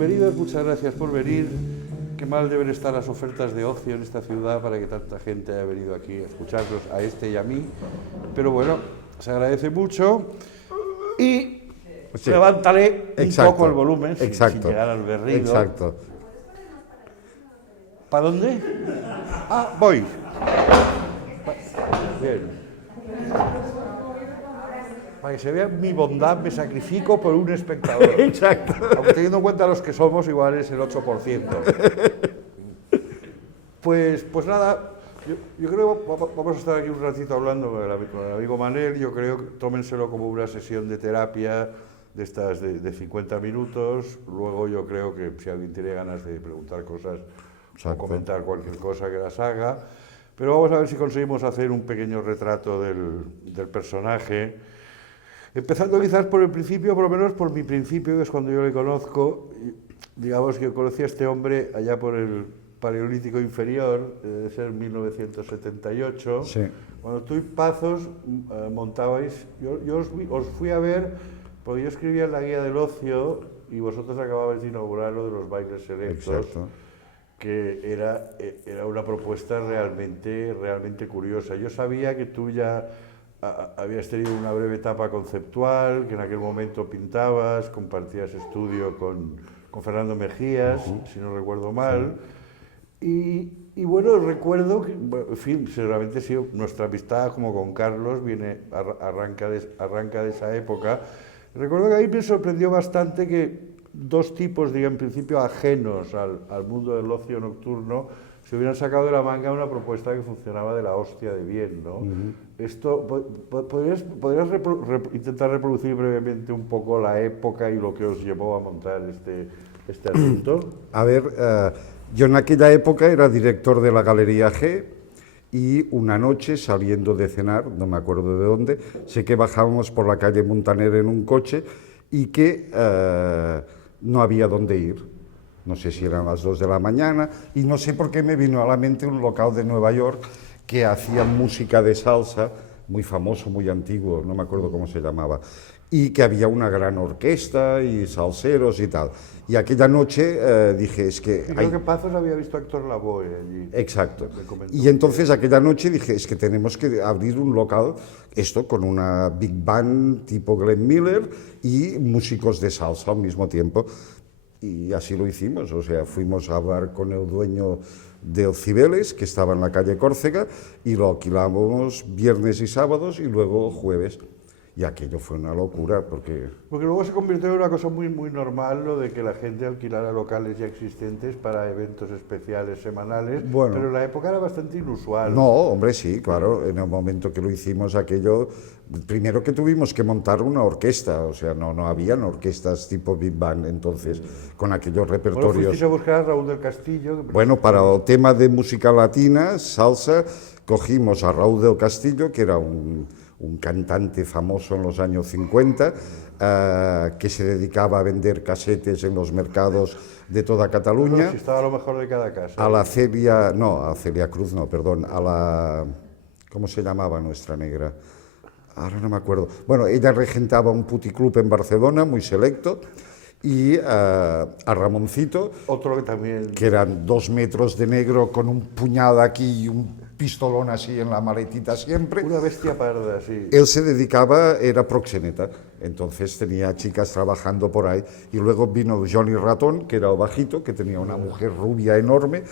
bienvenidos, muchas gracias por venir. Qué mal deben estar las ofertas de ocio en esta ciudad para que tanta gente haya venido aquí a escucharnos, a este y a mí. Pero bueno, se agradece mucho. Y sí, levántale un poco el volumen sin llegar al berrido. Exacto. ¿Para dónde? Ah, voy. Bien. Para que se vea mi bondad, me sacrifico por un espectador. Exacto. Aunque teniendo en cuenta los que somos, igual es el 8%. Pues nada, yo creo que vamos a estar aquí un ratito hablando con el amigo Manel. Yo creo que tómenselo como una sesión de terapia de estas de 50 minutos. Luego yo creo que si alguien tiene ganas de preguntar cosas o comentar cualquier cosa que las haga. Pero vamos a ver si conseguimos hacer un pequeño retrato del personaje. Empezando quizás por el principio, por lo menos por mi principio, que es cuando yo le conozco. Digamos que yo conocí a este hombre allá por el Paleolítico Inferior, debe ser 1978. Sí. Cuando tú y Pazos montabais, yo os fui a ver, porque yo escribía en la Guía del Ocio y vosotros acababais de inaugurar lo de los bailes selectos. Exacto. Que era una propuesta realmente curiosa. Yo sabía que tú ya habías tenido una breve etapa conceptual, que en aquel momento pintabas, compartías estudio con Fernando Mejías, si no recuerdo mal. Sí. Y bueno, recuerdo que, en fin, seguramente sí, nuestra amistad como con Carlos arranca de esa época. Recuerdo que a mí me sorprendió bastante que dos tipos, en principio ajenos al mundo del ocio nocturno, se hubieran sacado de la manga una propuesta que funcionaba de la hostia de bien, ¿no? Esto, ¿podrías intentar reproducir brevemente un poco la época y lo que os llevó a montar este asunto? A ver, yo en aquella época era director de la Galería G y una noche saliendo de cenar, no me acuerdo de dónde, sé que bajábamos por la calle Montaner en un coche y que no había dónde ir. No sé si eran las 2 de la mañana y no sé por qué me vino a la mente un local de Nueva York que hacía música de salsa, muy famoso, muy antiguo, no me acuerdo cómo se llamaba, y que había una gran orquesta y salseros y tal. Y aquella noche dije, es que... Creo que Pazos había visto a Héctor Lavoe allí. Exacto. Y entonces aquella noche dije, es que tenemos que abrir un local, esto con una big band tipo Glenn Miller y músicos de salsa al mismo tiempo. Y así lo hicimos, o sea, fuimos a hablar con el dueño del Cibeles, que estaba en la calle Córcega, y lo alquilamos viernes y sábados y luego jueves. Y aquello fue una locura, porque luego se convirtió en una cosa muy normal, lo de que la gente alquilara locales ya existentes para eventos especiales semanales, bueno, pero en la época era bastante inusual. No, hombre, sí, claro, en el momento que lo hicimos aquello, primero que tuvimos que montar una orquesta, o sea, no habían orquestas tipo Big Band entonces, con aquellos repertorios. Bueno, fuisteis a buscar a Raúl del Castillo. Bueno, para el tema de música latina, salsa, cogimos a Raúl del Castillo, que era un cantante famoso en los años 50, que se dedicaba a vender casetes en los mercados de toda Cataluña. No, si estaba a lo mejor de cada casa. A la Celia, a Celia Cruz no, perdón, a la... ¿Cómo se llamaba nuestra negra? Ahora no me acuerdo. Bueno, ella regentaba un puticlub en Barcelona, muy selecto, y a Ramoncito, otro que también... que eran 2 metros de negro con un puñal aquí y un pistolón así en la maletita siempre. Una bestia parda, sí. Él se dedicaba, era proxeneta, entonces tenía chicas trabajando por ahí. Y luego vino Johnny Ratón, que era el bajito, que tenía una mujer rubia enorme.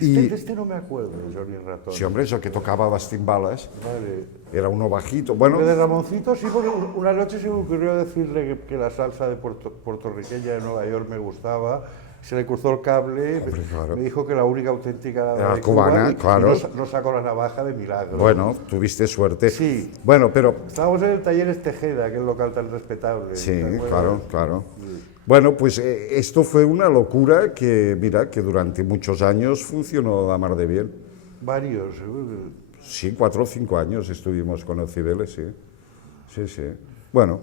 Y este no me acuerdo, Johnny Ratón. Sí, hombre, eso que tocaba las timbalas. Vale. Era uno bajito. Bueno, de Ramoncito, sí, porque una noche se me ocurrió decirle que la salsa de puertorriqueña de Nueva York me gustaba. Se le cruzó el cable, hombre, claro, me dijo que la única auténtica era de cubana, Cuba, claro. No sacó la navaja de milagro. Bueno, tuviste suerte. Sí. Bueno, pero... Estábamos en el Talleres Tejeda, aquel local tan respetable. Sí, claro. Sí. Bueno, pues esto fue una locura que, mira, que durante muchos años funcionó la mar de bien. Varios. Sí, 4 o 5 años estuvimos con el Cibeles, sí. Sí. Bueno,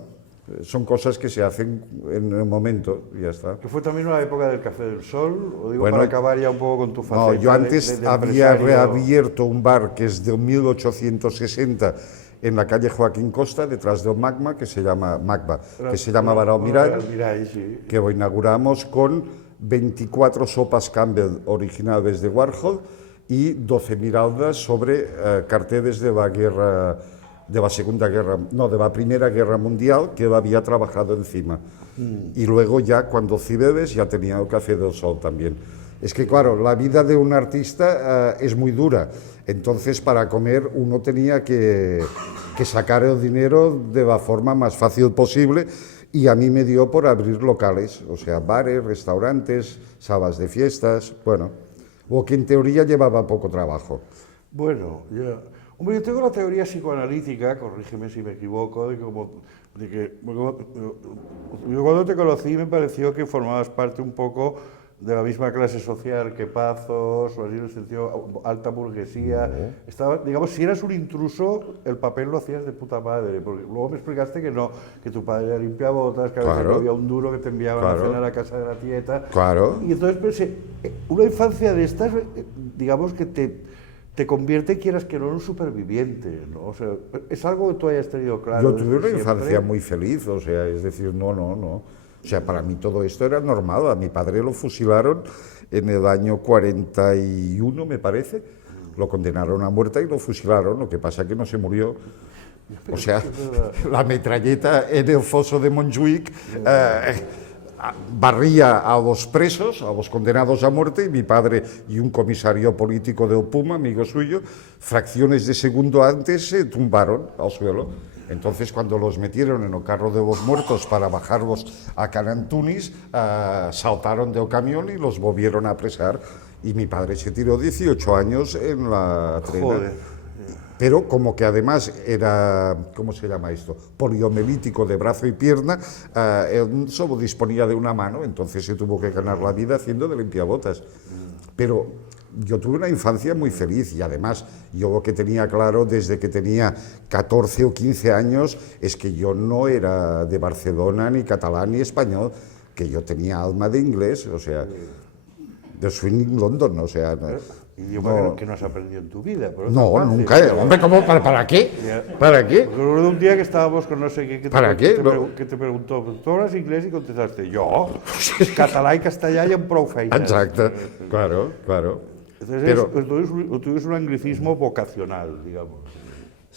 son cosas que se hacen en el momento y ya está. ¿Que fue también una época del Café del Sol? ¿O digo, bueno, para acabar ya un poco con tu faceta? No, yo antes había reabierto un bar que es de 1860 en la calle Joaquín Costa, detrás del Magma, que se llama Magma, que se llama Bar Almirall, sí, que lo inauguramos con 24 sopas Campbell originales de Warhol y 12 miraldas sobre carteles de la guerra, de la Segunda Guerra, no, de la Primera Guerra Mundial, que él había trabajado encima. Y luego ya cuando Cibeles ya tenía el Café del Sol también. Es que claro, la vida de un artista es muy dura, entonces para comer uno tenía que sacar el dinero de la forma más fácil posible, y a mí me dio por abrir locales, o sea, bares, restaurantes, salas de fiestas, bueno, o que en teoría llevaba poco trabajo. Bueno, ya. Hombre, yo tengo la teoría psicoanalítica, corrígeme si me equivoco, de que yo cuando te conocí me pareció que formabas parte un poco de la misma clase social que Pazos, o así en el sentido alta burguesía. Estaba, digamos, si eras un intruso, el papel lo hacías de puta madre, porque luego me explicaste que no, que tu padre era limpiabotas, que a veces no había un duro, que te enviaban a cenar a casa de la tieta. Claro. Y entonces pensé, una infancia de estas, digamos que te convierte, quieras que no, en un superviviente, ¿no? O sea, es algo que tú hayas tenido claro. Yo tuve una siempre. infancia muy feliz, o sea, es decir, no. O sea, para mí todo esto era normal. A mi padre lo fusilaron en el año 41, me parece. Lo condenaron a muerte y lo fusilaron, lo que pasa es que no se murió. O sea, la metralleta en el foso de Montjuïc barría a los presos, a los condenados a muerte, y mi padre y un comisario político del Puma, amigo suyo, fracciones de segundo antes se tumbaron al suelo. Entonces, cuando los metieron en el carro de los muertos para bajarlos a Canantunis, saltaron del camión y los volvieron a apresar. Y mi padre se tiró 18 años en la trena. Joder. Pero como que además era, ¿cómo se llama esto?, poliomelítico de brazo y pierna, él solo disponía de una mano, entonces se tuvo que ganar la vida haciendo de limpiabotas. Pero yo tuve una infancia muy feliz, y además yo lo que tenía claro desde que tenía 14 o 15 años es que yo no era de Barcelona, ni catalán, ni español, que yo tenía alma de inglés, o sea, de Swing London, o sea... Idioma que no has aprendido en tu vida. No, nunca. Hombre, ¿cómo? ¿Para qué? ¿Para qué? Recuerdo un día que estábamos con no sé qué, que te preguntó, ¿tú hablas inglés? Y contestaste, yo, catalán y castellano y en prou feines. Exacto, claro. Entonces, Pero, lo tuyo es un anglicismo vocacional, digamos.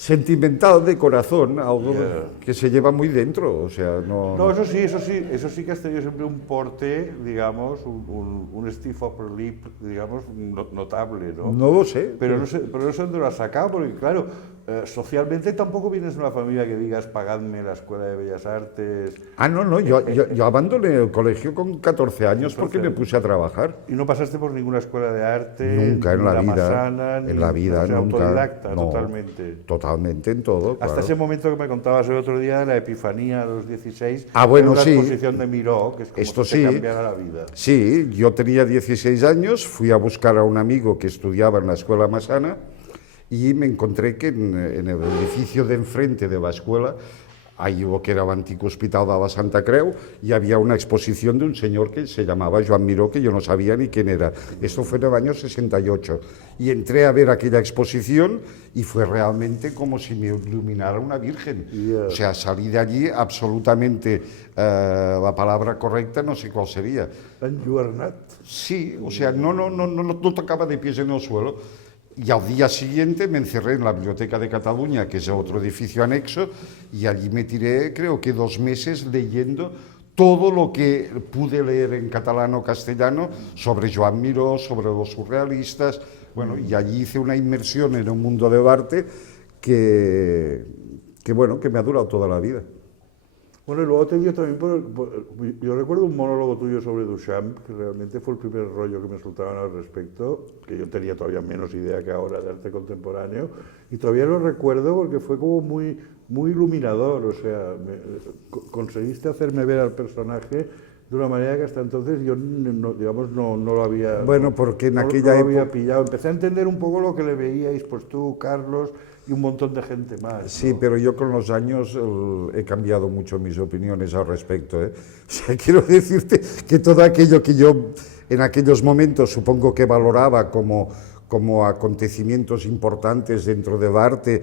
sentimental de corazón, algo que se lleva muy dentro, o sea, no... No, eso sí que has tenido siempre un porte, digamos, un stiff upper lip, digamos, notable, ¿no? No lo sé. Pero no sé dónde lo has sacado, porque claro, socialmente tampoco vienes de una familia que digas, pagadme la Escuela de Bellas Artes. No, yo abandoné el colegio con 14 años porque me puse a trabajar. ¿Y no pasaste por ninguna escuela de arte? Nunca en la vida, Massana, en la vida, o sea, nunca. Autodidacta, No, totalmente. Totalmente en todo, Hasta claro. ese momento que me contabas el otro día, la epifanía a los 16, bueno, una sí. exposición de Miró, que es como Esto que sí. te cambiara la vida. Sí, yo tenía 16 años, fui a buscar a un amigo que estudiaba en la Escuela Massana y me encontré que en el edificio de enfrente de la escuela, ahí lo que era el antiguo hospital de la Santa Creu, y había una exposición de un señor que se llamaba Joan Miró, que yo no sabía ni quién era. Esto fue en el año 68. Y entré a ver aquella exposición y fue realmente como si me iluminara una virgen. O sea, salí de allí absolutamente, la palabra correcta no sé cuál sería. Enlluernat. Sí, o sea, no tocaba de pies en el suelo. Y al día siguiente me encerré en la Biblioteca de Cataluña, que es otro edificio anexo, y allí me tiré, creo que 2 meses leyendo todo lo que pude leer en catalán o castellano sobre Joan Miró, sobre los surrealistas. Bueno, y allí hice una inmersión en un mundo del arte que me ha durado toda la vida. Bueno, y luego te dio también, yo recuerdo un monólogo tuyo sobre Duchamp, que realmente fue el primer rollo que me soltaban al respecto, que yo tenía todavía menos idea que ahora de arte contemporáneo, y todavía lo recuerdo porque fue como muy iluminador, o sea, conseguiste hacerme ver al personaje de una manera que hasta entonces yo, digamos, no lo había... Bueno, porque en aquella no lo había época... pillado. Empecé a entender un poco lo que le veíais, pues tú, Carlos, y un montón de gente más. Sí, ¿no? pero yo con los años he cambiado mucho mis opiniones al respecto, ¿eh? O sea, quiero decirte que todo aquello que yo en aquellos momentos supongo que valoraba como acontecimientos importantes dentro del arte,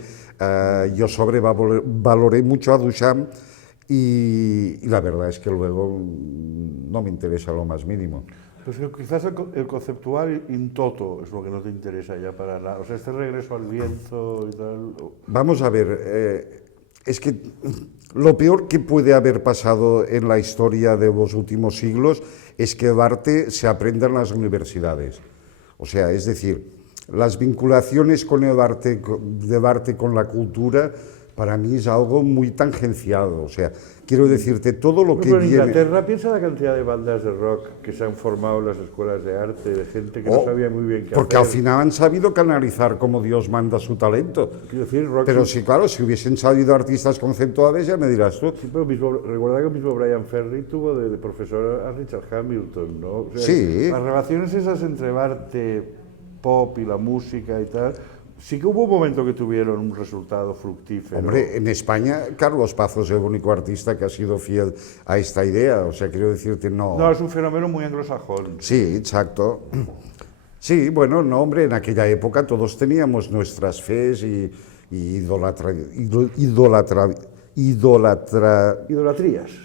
yo sobrevaloré mucho a Duchamp y la verdad es que luego no me interesa lo más mínimo. Pues quizás el conceptual in toto es lo que no te interesa ya para nada. O sea, este regreso al lienzo y tal. Vamos a ver, es que lo peor que puede haber pasado en la historia de los últimos siglos es que el arte se aprenda en las universidades. O sea, es decir, las vinculaciones con el arte, del arte con la cultura, para mí es algo muy tangenciado. O sea, quiero decirte, todo lo que Pero en viene... Inglaterra, piensa la cantidad de bandas de rock que se han formado en las escuelas de arte, de gente que no sabía muy bien qué Porque hacer. al final han sabido canalizar como Dios manda su talento. Quiero decir, rock Pero sí, claro, si hubiesen salido artistas conceptuales, ya me dirás tú. Sí, pero recuerda que mismo Brian Ferry tuvo de profesor a Richard Hamilton, ¿no? O sea, Sí. las relaciones esas entre el arte pop y la música y tal, sí que hubo un momento que tuvieron un resultado fructífero. Hombre, en España, Carlos Pazos es el único artista que ha sido fiel a esta idea. O sea, quiero decirte, no... No, es un fenómeno muy anglosajón. Sí, exacto. Sí, bueno, no, hombre, en aquella época todos teníamos nuestras fes y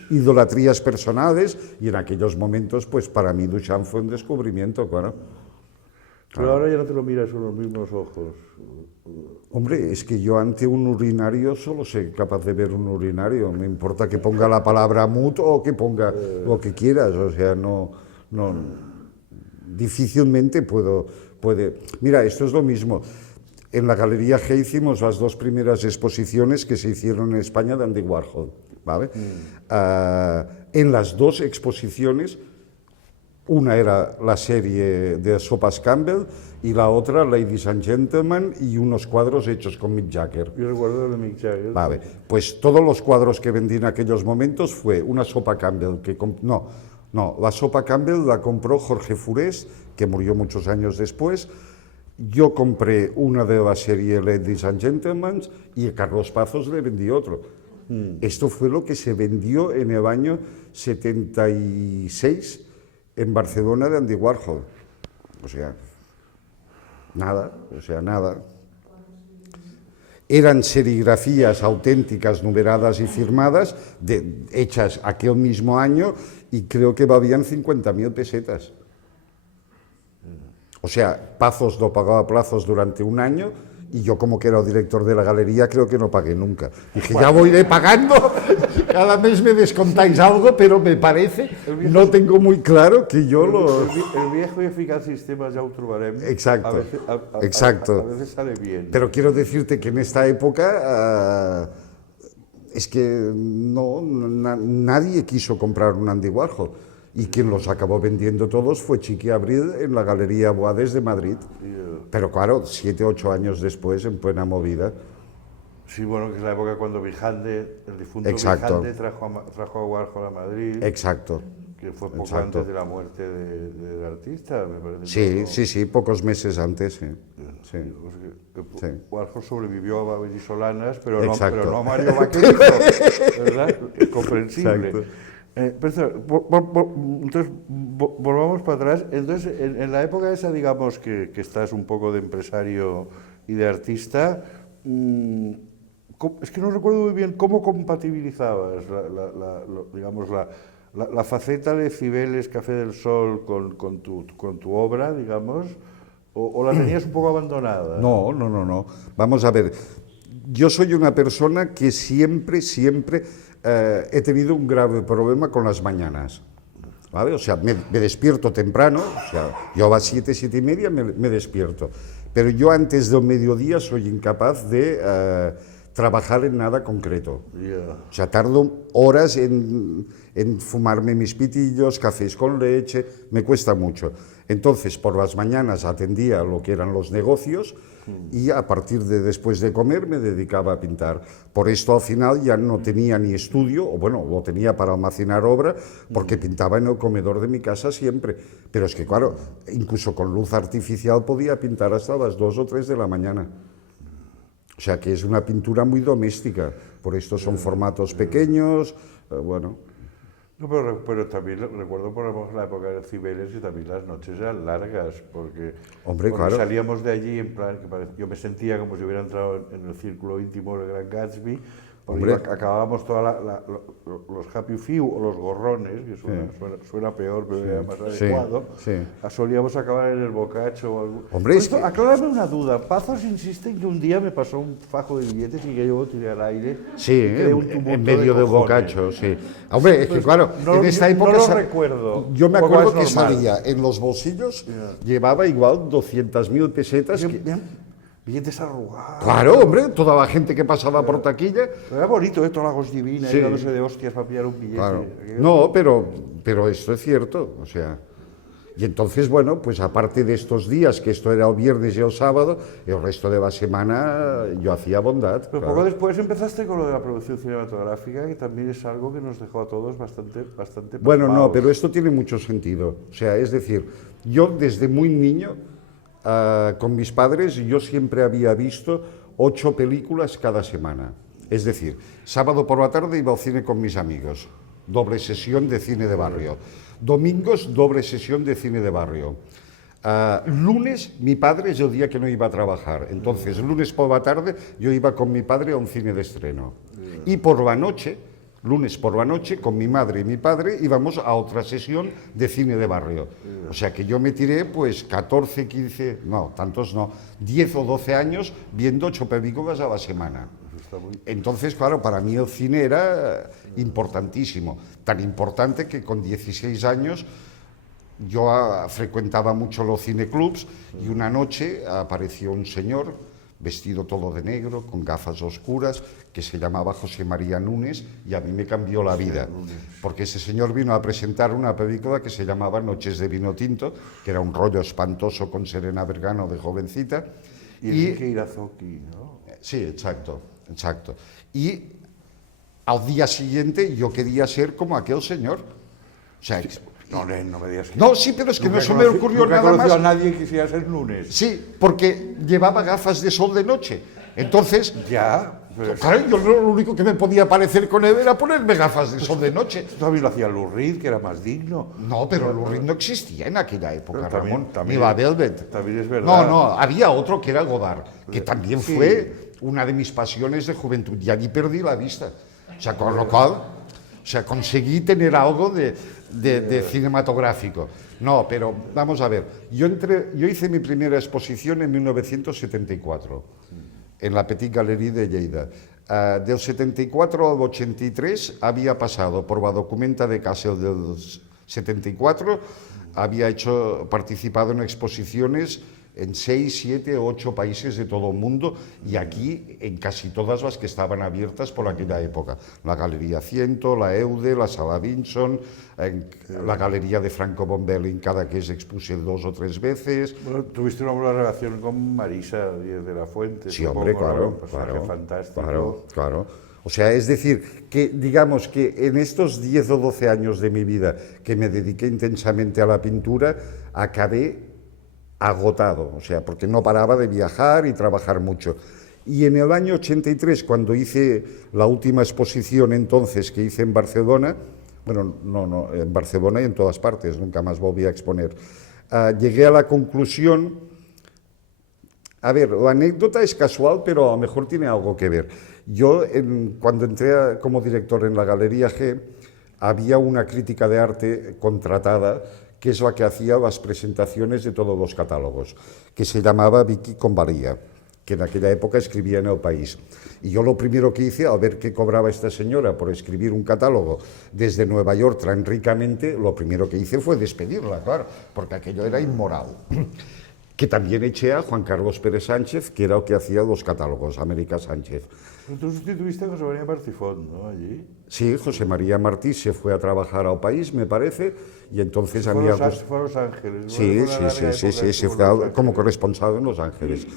idolatrías personales, y en aquellos momentos, pues para mí Duchamp fue un descubrimiento, claro. Pero ahora ya no te lo miras con los mismos ojos. Hombre, es que yo ante un urinario solo soy capaz de ver un urinario. Me importa que ponga la palabra mut o que ponga lo que quieras. O sea, difícilmente puede... Mira, esto es lo mismo. En la Galería G hicimos las dos primeras exposiciones que se hicieron en España de Andy Warhol, ¿vale? En las dos exposiciones, una era la serie de Sopas Campbell y la otra Ladies and Gentlemen y unos cuadros hechos con Mick Jagger. Yo recuerdo de Mick Jagger. Vale, pues todos los cuadros que vendí en aquellos momentos fue una sopa Campbell que... No, la sopa Campbell la compró Jorge Furés, que murió muchos años después. Yo compré una de la serie Ladies and Gentlemen y a Carlos Pazos le vendí otro. Esto fue lo que se vendió en el año 76 en Barcelona de Andy Warhol. O sea, nada. Eran serigrafías auténticas, numeradas y firmadas, hechas aquel mismo año, y creo que valían 50.000 pesetas. O sea, Pazos no pagaba plazos durante un año, y yo, como que era el director de la galería, creo que no pagué nunca. Dije, ya voy iré pagando, cada mes me descontáis algo, pero me parece, no tengo muy claro que yo lo... El viejo y eficaz sistema ya lo trobaremos. Exacto, A veces sale bien. Pero quiero decirte que en esta época es que nadie quiso comprar un Andy Warhol. Y quien los acabó vendiendo todos fue Chiqui Abril en la Galería Boades de Madrid. Pero claro, 7 u 8 años después, en plena movida. Sí, bueno, que es la época cuando Vijande, el difunto Exacto. Vijande, trajo a Warhol a Madrid. Exacto. Que fue poco Exacto. antes de la muerte del artista, me Sí, parece. sí, pocos meses antes, sí. Sí. Warhol sobrevivió a Babel y Solanas, pero no Exacto. a Mario Vaquerizo, ¿verdad? Comprensible. Exacto. Entonces, volvamos para atrás. Entonces, en la época esa, digamos, que estás un poco de empresario y de artista, es que no recuerdo muy bien cómo compatibilizabas la faceta de Cibeles Café del Sol con tu obra, digamos, o la tenías un poco abandonada. No. Vamos a ver, yo soy una persona que siempre he tenido un grave problema con las mañanas, ¿vale? O sea, me despierto temprano, o sea, yo a las 7:30 me despierto, pero yo antes del mediodía soy incapaz de trabajar en nada concreto. Yeah. O sea, tardo horas en fumarme mis pitillos, cafés con leche, me cuesta mucho. Entonces, por las mañanas atendía lo que eran los negocios y a partir de después de comer me dedicaba a pintar. Por esto al final ya no tenía ni estudio, o bueno, lo tenía para almacenar obra, porque pintaba en el comedor de mi casa siempre. Pero es que claro, incluso con luz artificial podía pintar hasta las 2 o 3 de la mañana. O sea que es una pintura muy doméstica, por esto son formatos pequeños, bueno. No, pero también recuerdo por ejemplo la época de Cibeles y también las noches eran largas, porque Claro. salíamos de allí en plan, yo me sentía como si hubiera entrado en el círculo íntimo del Gran Gatsby, Hombre. Acabábamos los Happy Few o los gorrones, que suena peor, pero era más adecuado. Solíamos acabar en el bocacho o algo. Hombre, es que... Aclárame una duda. Pazos insiste en que un día me pasó un fajo de billetes y que yo tiré al aire. Sí, en medio del bocacho, sí. Hombre, es que claro, en esta época... No lo recuerdo. Yo me acuerdo que salía en los bolsillos, llevaba igual 200.000 pesetas. Billetes arrugados. Claro, hombre, toda la gente que pasaba por taquilla. Era bonito, toda la gosdivina, sí. Dándose de hostias para pillar un billete. Claro. No, pero esto es cierto, o sea... Y entonces, bueno, pues aparte de estos días, que esto era el viernes y el sábado, el resto de la semana yo hacía bondad. Pero poco después empezaste con lo de la producción cinematográfica, que también es algo que nos dejó a todos bastante Bueno, pasmados. no, pero esto tiene mucho sentido. O sea, es decir, yo desde muy niño, con mis padres, yo siempre había visto 8 películas cada semana. Es decir, sábado por la tarde iba al cine con mis amigos, doble sesión de cine de barrio. Domingos, doble sesión de cine de barrio. Lunes, mi padre es el día que no iba a trabajar. Entonces, lunes por la tarde, yo iba con mi padre a un cine de estreno. Y por la noche, lunes por la noche, con mi madre y mi padre, íbamos a otra sesión de cine de barrio. O sea que yo me tiré, pues, 14, 15, no, tantos no, 10 o 12 años viendo 8 películas a la semana. Entonces, claro, para mí el cine era importantísimo, tan importante que con 16 años yo frecuentaba mucho los cineclubs y una noche apareció un señor vestido todo de negro, con gafas oscuras, que se llamaba José María Núñez, y a mí me cambió la vida, porque ese señor vino a presentar una película que se llamaba Noches de vino tinto, que era un rollo espantoso con Serena Vergano de jovencita. Y Enrique Irazoki, ¿no? Sí, exacto. Y al día siguiente yo quería ser como aquel señor. O sea, no me digas que... No, sí, pero es que no se me ocurrió nada más. A nadie que quisiera ser Núñez. Sí, porque llevaba gafas de sol de noche. Entonces... Ya... Claro, yo lo único que me podía parecer con él era ponerme gafas de sol de noche. Esto también lo hacía Lou Reed, que era más digno. No, pero Lou Reed no existía en aquella época, Ramón. También, ni la Velvet. También es verdad. No, había otro que era Godard, que también fue una de mis pasiones de juventud. Y allí perdí la vista. O sea, con lo cual, conseguí tener algo de cinematográfico. No, pero vamos a ver. Yo hice mi primera exposición en 1974. En la Petit Galerie de Lleida. Del 74 al 83 había pasado por la documenta de Kassel del 74, había participado en exposiciones en 6, 7, 8 países de todo el mundo y aquí en casi todas las que estaban abiertas por aquella época. La Galería Ciento, la Eude, la Sala Vinson, la Galería de Franco Bombelli, en cada que expuse 2 o 3 veces. Bueno, tuviste una buena relación con Marisa Díez de la Fuente. Sí, hombre, claro. Fantástico. Claro. O sea, es decir, que digamos que en estos 10 o 12 años de mi vida que me dediqué intensamente a la pintura, acabé agotado, o sea, porque no paraba de viajar y trabajar mucho. Y en el año 83, cuando hice la última exposición entonces que hice en Barcelona, bueno, no, en Barcelona y en todas partes, nunca más volví a exponer, llegué a la conclusión, a ver, la anécdota es casual, pero a lo mejor tiene algo que ver. Yo, cuando entré como director en la Galería G, había una crítica de arte contratada, que es la que hacía las presentaciones de todos los catálogos, que se llamaba Vicky Convaría, que en aquella época escribía en El País. Y yo lo primero que hice, al ver que cobraba esta señora por escribir un catálogo desde Nueva York tan ricamente, lo primero que hice fue despedirla, claro, porque aquello era inmoral. Que también eché a Juan Carlos Pérez Sánchez, que era el que hacía los catálogos, América Sánchez. Tú sustituiste a José María Martifón, ¿no? Allí. Sí, José María Martí se fue a trabajar al País, me parece, y entonces a mí... Fue a Los Ángeles. Sí, se fue como corresponsal en Los Ángeles.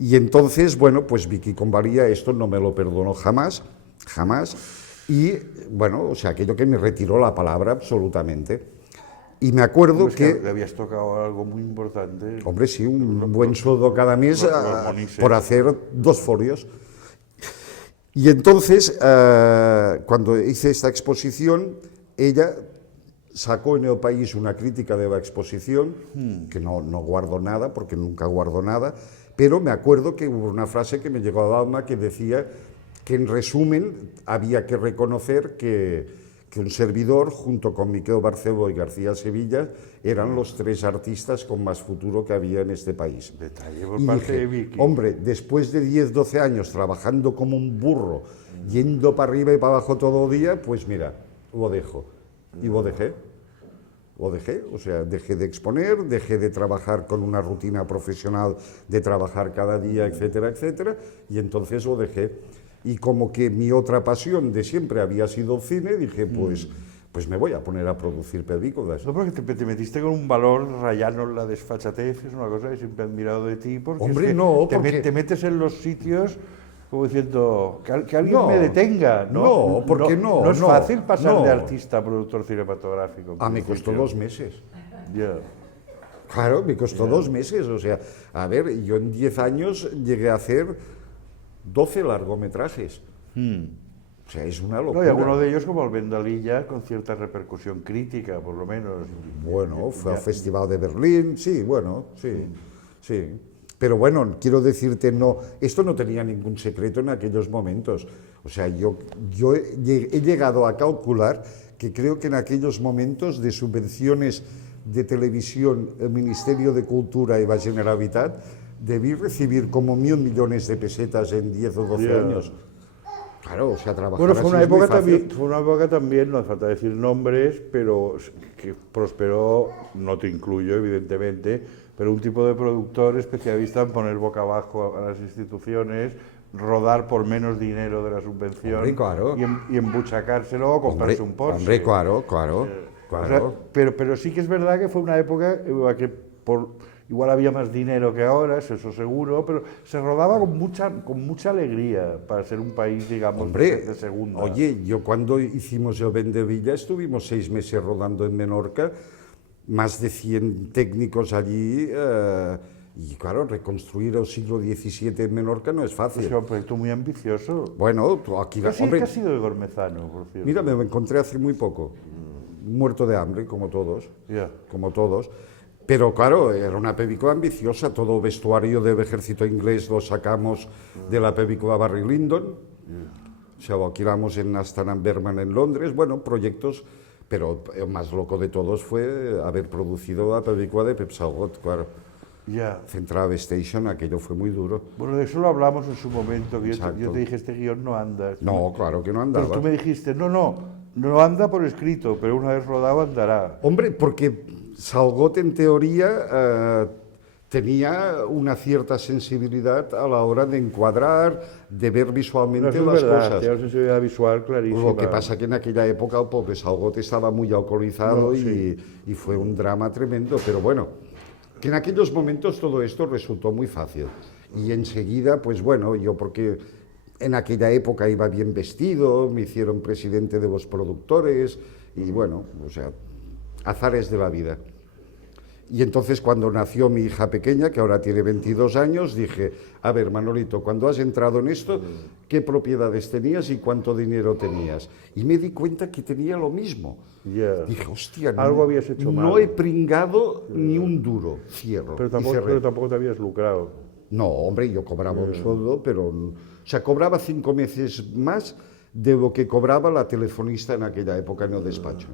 Y entonces, bueno, pues Vicky Convaría esto no me lo perdonó jamás, y bueno, o sea, aquello que me retiró la palabra absolutamente. Y me acuerdo que... Le habías tocado algo muy importante. Hombre, sí, un buen sueldo cada mes por hacer 2 folios. Y entonces, cuando hice esta exposición, ella sacó en El País una crítica de la exposición, que no guardo nada, porque nunca guardo nada, pero me acuerdo que hubo una frase que me llegó al alma que decía que en resumen había que reconocer que un servidor, junto con Miquel Barceló y García Sevilla, eran los 3 artistas con más futuro que había en este país. Detalle por Y parte dije, de Vicky. hombre, después de 10, 12 años trabajando como un burro, yendo para arriba y para abajo todo el día, pues mira, lo dejo. Y lo dejé. Lo dejé, o sea, dejé de exponer, dejé de trabajar con una rutina profesional, de trabajar cada día, etcétera, etcétera, y entonces lo dejé. Y como que mi otra pasión de siempre había sido el cine, dije, pues me voy a poner a producir películas. No, porque te metiste con un valor rayano en la desfachatez, es una cosa que siempre he admirado de ti, porque Hombre, es que no, te, porque- te metes en los sitios como diciendo que alguien No, me detenga, ¿no? no, porque no, No es no, fácil pasar no. de artista a productor cinematográfico. en Me costó principio. 2 meses. Ya. Claro, me costó 2 meses, o sea, a ver, yo en 10 años llegué a hacer 12 largometrajes. O sea, es una No, locura. y algunos de ellos, como el Vendalilla, con cierta repercusión crítica, por lo menos. Bueno, fue al Festival de Berlín, sí, bueno, sí, sí. Pero bueno, quiero decirte, no, esto no tenía ningún secreto en aquellos momentos. O sea, yo he llegado a calcular que creo que en aquellos momentos de subvenciones de televisión, el Ministerio de Cultura y la Generalitat, debí recibir como 1.000 millones de pesetas en 10 o 12 Ya. años. Claro, o sea, trabajar Bueno, así fue una es muy época fácil. también, fue una época también, no hace falta decir nombres, pero que prosperó, no te incluyo evidentemente, pero un tipo de productor especialista en poner boca abajo a las instituciones, rodar por menos dinero de la subvención. Hombre, claro. y embuchacárselo o comprarse un Porsche. Hombre, claro, claro, O sea, claro. pero sí que es verdad que fue una época en la que igual había más dinero que ahora, eso seguro, pero se rodaba con mucha alegría para ser un país, digamos, Hombre, de segunda. oye, yo cuando hicimos el Vendevilla estuvimos 6 meses rodando en Menorca, más de 100 técnicos allí, y claro, reconstruir el siglo XVII en Menorca no es Es fácil. un proyecto muy ambicioso. Bueno, tú aquí, ¿Qué hombre, ha sido de Gormezano, por cierto? mira, me lo encontré hace muy poco, muerto de hambre, como todos. Ya. Como todos. Pero claro, era una película ambiciosa, todo el vestuario del ejército inglés lo sacamos de la película Barry Lyndon, o sea, lo alquilamos en Astana Berman en Londres, bueno, proyectos, pero el más loco de todos fue haber producido la película de Pep Salgot, claro. Ya. Central Station, aquello fue muy duro. Bueno, de eso lo hablamos en su momento, que yo Exacto. te dije, este guión no anda. No, claro que no Pero andaba. tú me dijiste, no anda por escrito, pero una vez rodado andará. Hombre, porque Salgot en teoría tenía una cierta sensibilidad a la hora de encuadrar, de ver No, visualmente eso es las verdad, cosas. tiene una sensibilidad visual clarísima. Lo que pasa que en aquella época el pobre Salgot estaba muy alcoholizado No, y, sí. y fue un drama tremendo, pero bueno, que en aquellos momentos todo esto resultó muy fácil. Y enseguida, pues bueno, yo porque en aquella época iba bien vestido, me hicieron presidente de los productores y bueno, o sea, azares de la vida. Y entonces cuando nació mi hija pequeña, que ahora tiene 22 años, dije, a ver, Manolito, cuando has entrado en esto, ¿qué propiedades tenías y cuánto dinero tenías? Y me di cuenta que tenía lo mismo. Ya. Dije, hostia, Algo habías hecho no mal. he pringado ni un duro, cierro. Pero y tampoco, cerré. pero tampoco te habías lucrado. No, hombre, yo cobraba un sueldo, pero... O sea, cobraba 5 meses más de lo que cobraba la telefonista en aquella época en el despacho.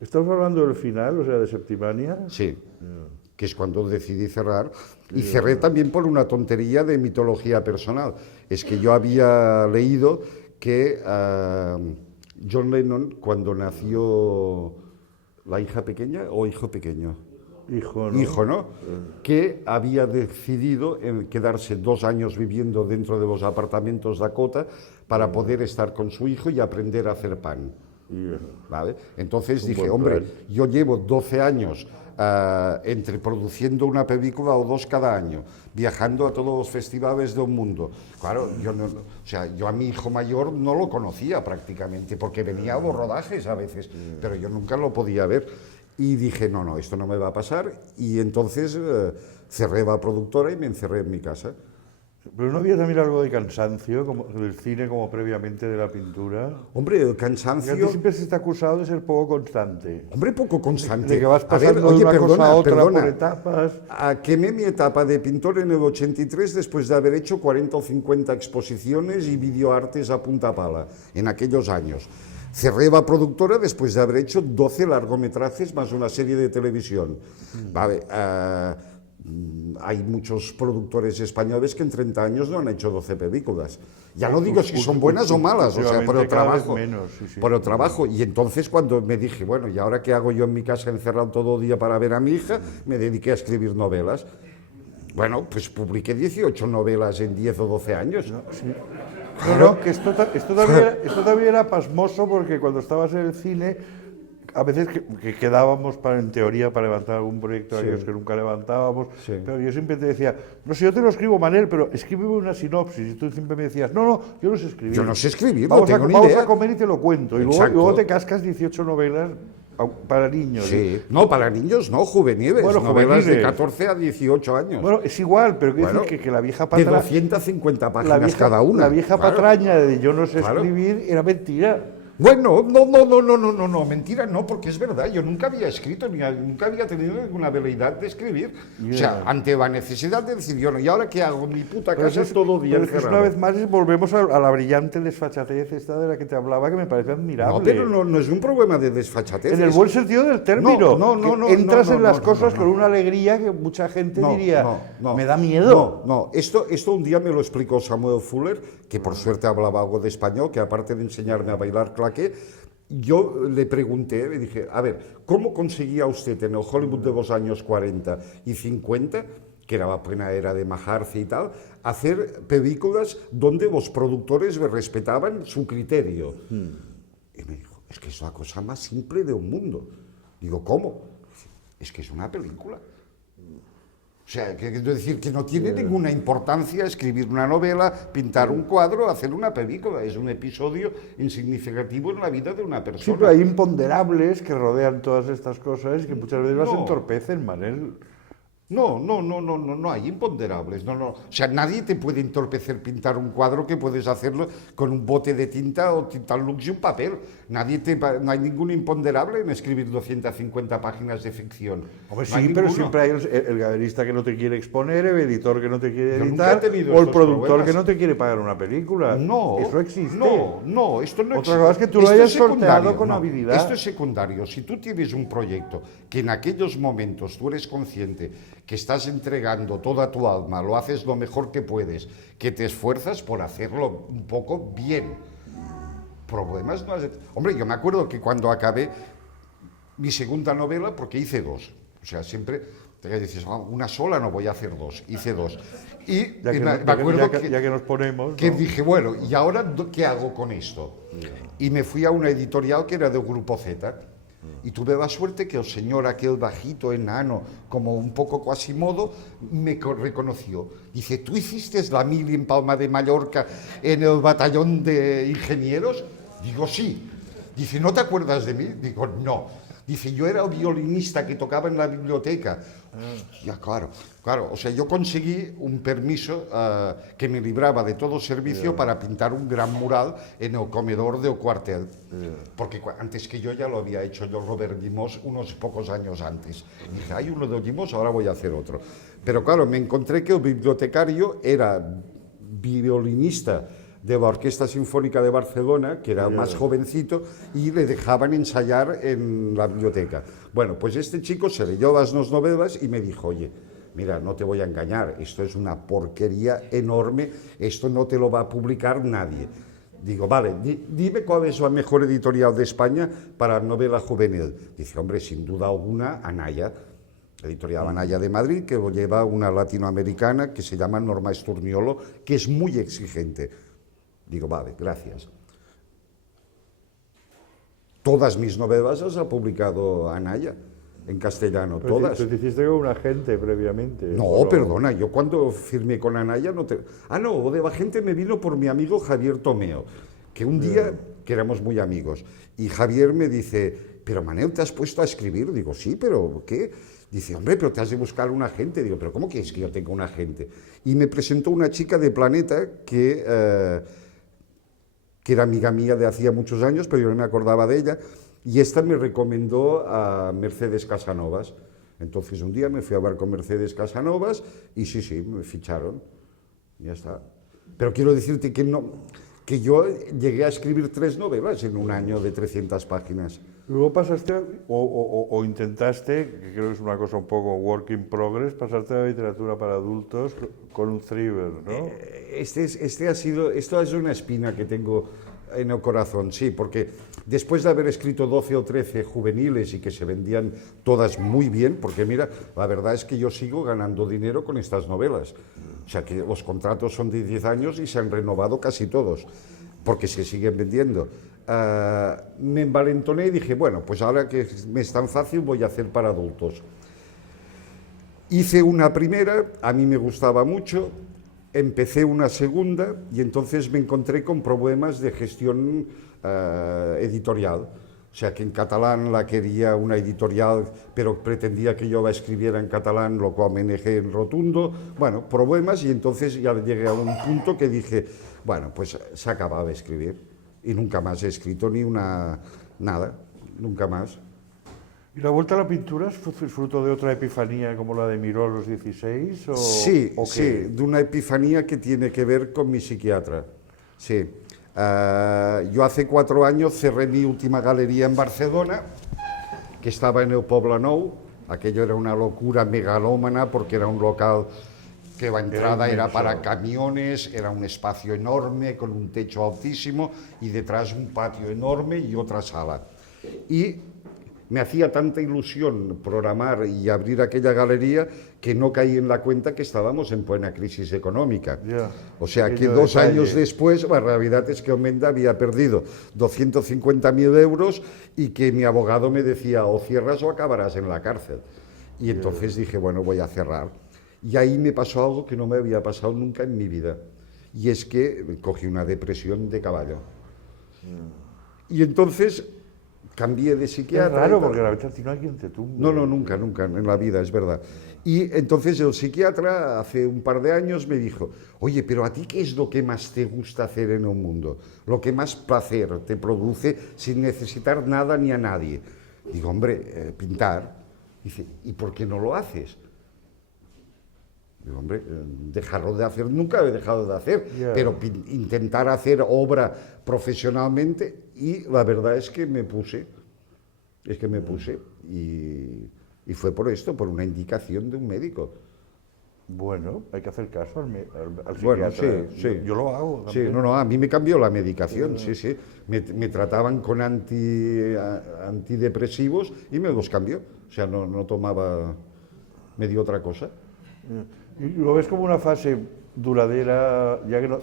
¿Estamos hablando del final, o sea, de Septimania? Sí, que es cuando decidí cerrar. Y cerré también por una tontería de mitología personal. Es que yo había leído que John Lennon, cuando nació la hija pequeña o hijo pequeño, Hijo, ¿no? hijo, ¿no? Que había decidido en quedarse 2 años viviendo dentro de los apartamentos Dakota para poder estar con su hijo y aprender a hacer pan. Ya. ¿Vale? Entonces dije, buen hombre, plan. yo llevo 12 años entre produciendo una película o 2 cada año, viajando a todos los festivales del mundo. Claro, o sea, yo a mi hijo mayor no lo conocía prácticamente, porque venía a los rodajes a veces, pero yo nunca lo podía ver. Y dije, no, esto no me va a pasar. Y entonces cerré la productora y me encerré en mi casa. Pero no había también algo de cansancio como del cine como previamente de la pintura. Hombre, el Y a ti cansancio... siempre se está acusado de ser poco constante. Hombre, poco constante. De que vas A ver, pasando de oye, una cosa a otra perdona. por etapas. Quemé mi etapa de pintor en el 83 después de haber hecho 40 o 50 exposiciones y videoartes a punta pala en aquellos años. Cerré la productora después de haber hecho 12 largometrajes más una serie de televisión. Vale, hay muchos productores españoles que en 30 años no han hecho 12 películas. Ya no digo si son buenas o malas, o sea, por el trabajo. Por el trabajo. Y entonces cuando me dije, bueno, ¿y ahora qué hago yo en mi casa encerrado todo el día para ver a mi hija? Me dediqué a escribir novelas. Bueno, pues publiqué 18 novelas en 10 o 12 años. No, que esto también era pasmoso porque cuando estabas en el cine, a veces que quedábamos en teoría para levantar algún proyecto de aquellos que nunca levantábamos, pero yo siempre te decía, no sé, yo te lo escribo, Manel, pero escríbeme una sinopsis, y tú siempre me decías, no, yo no sé escribir. Yo no sé escribir, vamos no tengo ni vamos idea. a comer y te lo cuento, y luego te cascas 18 novelas para niños. Sí, no, para niños no, juveniles, bueno, novelas de juveniles. 14 a 18 años. Bueno, es igual, pero quiero decir que la vieja de 250 páginas cada una. La vieja claro. patraña de yo no sé escribir era mentira. Bueno, no, mentira no, porque es verdad, yo nunca había escrito, nunca había tenido ninguna habilidad de escribir. O sea, ante la necesidad de decir, yo, ¿y ahora qué hago? En mi puta casa es todo día encerrado. Una vez más volvemos a la brillante desfachatez esta de la que te hablaba, que me parece admirable. No, pero no es un problema de desfachatez. En el buen sentido del término. No. Entras en las cosas con una alegría que mucha gente diría, me da miedo. No, esto un día me lo explicó Samuel Fuller, que por suerte hablaba algo de español, que aparte de enseñarme a bailar claqué, yo le pregunté, le dije, a ver, ¿cómo conseguía usted en el Hollywood de los años 40 y 50, que era la plena era de Maharci y tal, hacer películas donde los productores respetaban su criterio? Y me dijo, es que es la cosa más simple de un mundo. Digo, ¿cómo? Es que es una película. O sea, quiero decir que no tiene ninguna importancia escribir una novela, pintar un cuadro, hacer una película. Es un episodio insignificativo en la vida de una persona. Sí, pero hay imponderables que rodean todas estas cosas y que muchas veces las entorpecen, Manel. No hay imponderables, no. O sea, nadie te puede entorpecer pintar un cuadro que puedes hacerlo con un bote de tinta o tinta lux y un papel. No hay ningún imponderable en escribir 250 páginas de ficción. Hombre, no hay sí, pero ninguno. siempre hay el galerista que no te quiere exponer, el editor que no te quiere Yo nunca he editar, tenido o el esos productor problemas. que no te quiere pagar una película. No, eso existe. No, esto no existe. Otra cosa es que tú lo Esto hayas es secundario, sorteado con habilidad. Esto es secundario. Si tú tienes un proyecto que en aquellos momentos tú eres consciente que estás entregando toda tu alma, lo haces lo mejor que puedes, que te esfuerzas por hacerlo un poco bien. Problemas no has... Hombre, yo me acuerdo que cuando acabé mi segunda novela, porque hice dos, o sea, siempre te dices, una sola no voy a hacer dos, hice dos. Y me acuerdo ya que nos ponemos, que ¿no? dije, bueno, ¿y ahora qué hago con esto? Y me fui a una editorial que era del Grupo Z. Y tuve la suerte que el señor, aquel bajito, enano, como un poco Quasimodo, me reconoció. Dice, ¿tú hiciste la mili en Palma de Mallorca en el batallón de ingenieros? Digo, sí. Dice, ¿no te acuerdas de mí? Digo, no. Dice, yo era el violinista que tocaba en la biblioteca. Ya, claro. O sea, yo conseguí un permiso que me libraba de todo servicio para pintar un gran mural en el comedor del cuartel. Porque antes que yo ya lo había hecho yo, Robert Llimós, unos pocos años antes. Y dije, hay uno de Llimós, ahora voy a hacer otro. Pero claro, me encontré que el bibliotecario era violinista de la Orquesta Sinfónica de Barcelona, que era más jovencito, y le dejaban ensayar en la biblioteca. Bueno, pues este chico se leyó las dos novelas y me dijo, oye, mira, no te voy a engañar, esto es una porquería enorme, esto no te lo va a publicar nadie. Digo, vale, dime cuál es la mejor editorial de España para novela juvenil. Dice, hombre, sin duda alguna, Anaya. Editorial Anaya de Madrid, que lo lleva una latinoamericana que se llama Norma Sturniolo, que es muy exigente. Digo, vale, gracias. Todas mis novelas las ha publicado Anaya, en castellano, Pero todas. tú te hiciste con un agente previamente. No, perdona, yo cuando firmé con Anaya no te... no, de la gente me vino por mi amigo Javier Tomeo, que un día, que éramos muy amigos, y Javier me dice, pero Manel, ¿te has puesto a escribir? Digo, sí, pero ¿qué? Dice, hombre, pero te has de buscar un agente. Digo, pero ¿cómo quieres que yo tenga un agente? Y me presentó una chica de Planeta que era amiga mía de hacía muchos años, pero yo no me acordaba de ella, y esta me recomendó a Mercedes Casanovas. Entonces un día me fui a hablar con Mercedes Casanovas y sí, me ficharon. Ya está. Pero quiero decirte que que yo llegué a escribir 3 novelas en un año de 300 páginas. Luego pasaste, o intentaste, que creo que es una cosa un poco work in progress, pasarte a la literatura para adultos con un thriller, ¿no? Esto es una espina que tengo en el corazón, sí, porque después de haber escrito 12 o 13 juveniles y que se vendían todas muy bien, porque mira, la verdad es que yo sigo ganando dinero con estas novelas. O sea, que los contratos son de 10 años y se han renovado casi todos, porque se siguen vendiendo. Me envalentoné y dije, bueno, pues ahora que me es tan fácil voy a hacer para adultos. Hice una primera, a mí me gustaba mucho, empecé una segunda y entonces me encontré con problemas de gestión editorial. O sea, que en catalán la quería una editorial, pero pretendía que yo la escribiera en catalán, lo cual me negé en rotundo. Bueno, problemas, y entonces ya llegué a un punto que dije, bueno, pues se acababa de escribir. Y nunca más he escrito nada, nunca más. ¿Y la vuelta a la pintura es fruto de otra epifanía como la de Miró a los 16? Sí, ¿o sí, qué? de una epifanía que tiene que ver con mi psiquiatra. Sí. Yo hace 4 años cerré mi última galería en Barcelona, que estaba en el Poblenou. Aquello era una locura megalómana porque era un local que la entrada era para camiones, era un espacio enorme con un techo altísimo y detrás un patio enorme y otra sala. Y me hacía tanta ilusión programar y abrir aquella galería que no caí en la cuenta que estábamos en plena crisis económica. O sea que 2 años después, la realidad es que Omenda había perdido 250.000 euros y que mi abogado me decía, o cierras o acabarás en la cárcel. Y entonces dije, bueno, voy a cerrar. Y ahí me pasó algo que no me había pasado nunca en mi vida. Y es que cogí una depresión de caballo. Y entonces cambié de psiquiatra. Es raro, porque a veces no hay quien te tumbe. No, nunca en la vida, es verdad. Y entonces el psiquiatra hace un par de años me dijo, oye, pero ¿a ti qué es lo que más te gusta hacer en el mundo? Lo que más placer te produce sin necesitar nada ni a nadie. Digo, hombre, pintar. Dice, ¿y por qué no lo haces? Digo, hombre, dejarlo de hacer, nunca he dejado de hacer, pero intentar hacer obra profesionalmente, y la verdad es que me puse, y fue por esto, por una indicación de un médico. Bueno, hay que hacer caso al psiquiatra. Bueno, sí. Yo lo hago Sí, también. a mí me cambió la medicación, sí. Me trataban con antidepresivos y me los cambió. O sea, no tomaba, me dio otra cosa. ¿Y lo ves como una fase duradera? Ya que no,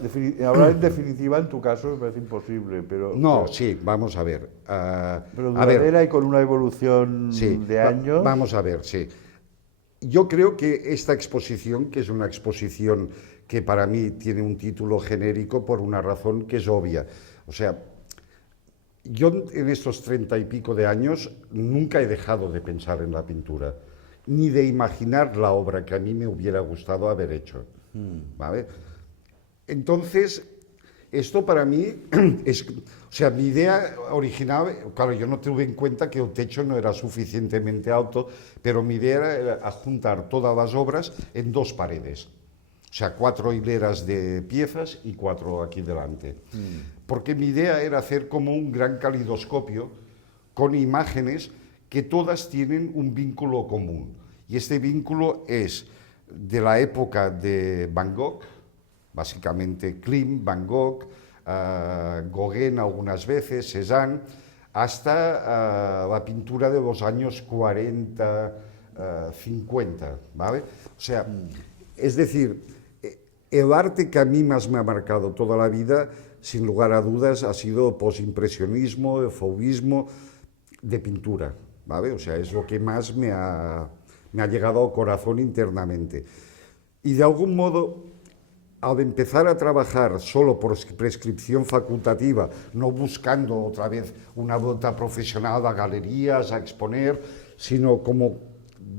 hablar en definitiva en tu caso me parece imposible, pero... No, sí, vamos a ver. Pero duradera y con una evolución de años... Vamos a ver, sí. Yo creo que esta exposición, que es una exposición que para mí tiene un título genérico por una razón que es obvia. O sea, yo en estos 30 y pico de años nunca he dejado de pensar en la pintura, ni de imaginar la obra que a mí me hubiera gustado haber hecho. ¿Vale? Entonces, esto para mí es... O sea, mi idea original, claro, yo no tuve en cuenta que el techo no era suficientemente alto, pero mi idea era juntar todas las obras en 2 paredes. O sea, 4 hileras de piezas y 4 aquí delante. Porque mi idea era hacer como un gran calidoscopio con imágenes que todas tienen un vínculo común. Y este vínculo es de la época de Van Gogh, básicamente Klimt, Van Gogh, Gauguin algunas veces, Cézanne, hasta la pintura de los años 40, 50, ¿vale? O sea, es decir, el arte que a mí más me ha marcado toda la vida, sin lugar a dudas, ha sido posimpresionismo, el fauvismo de pintura, ¿vale? O sea, es lo que más me ha llegado al corazón internamente. Y de algún modo, al empezar a trabajar solo por prescripción facultativa, no buscando otra vez una vuelta profesional a galerías, a exponer, sino como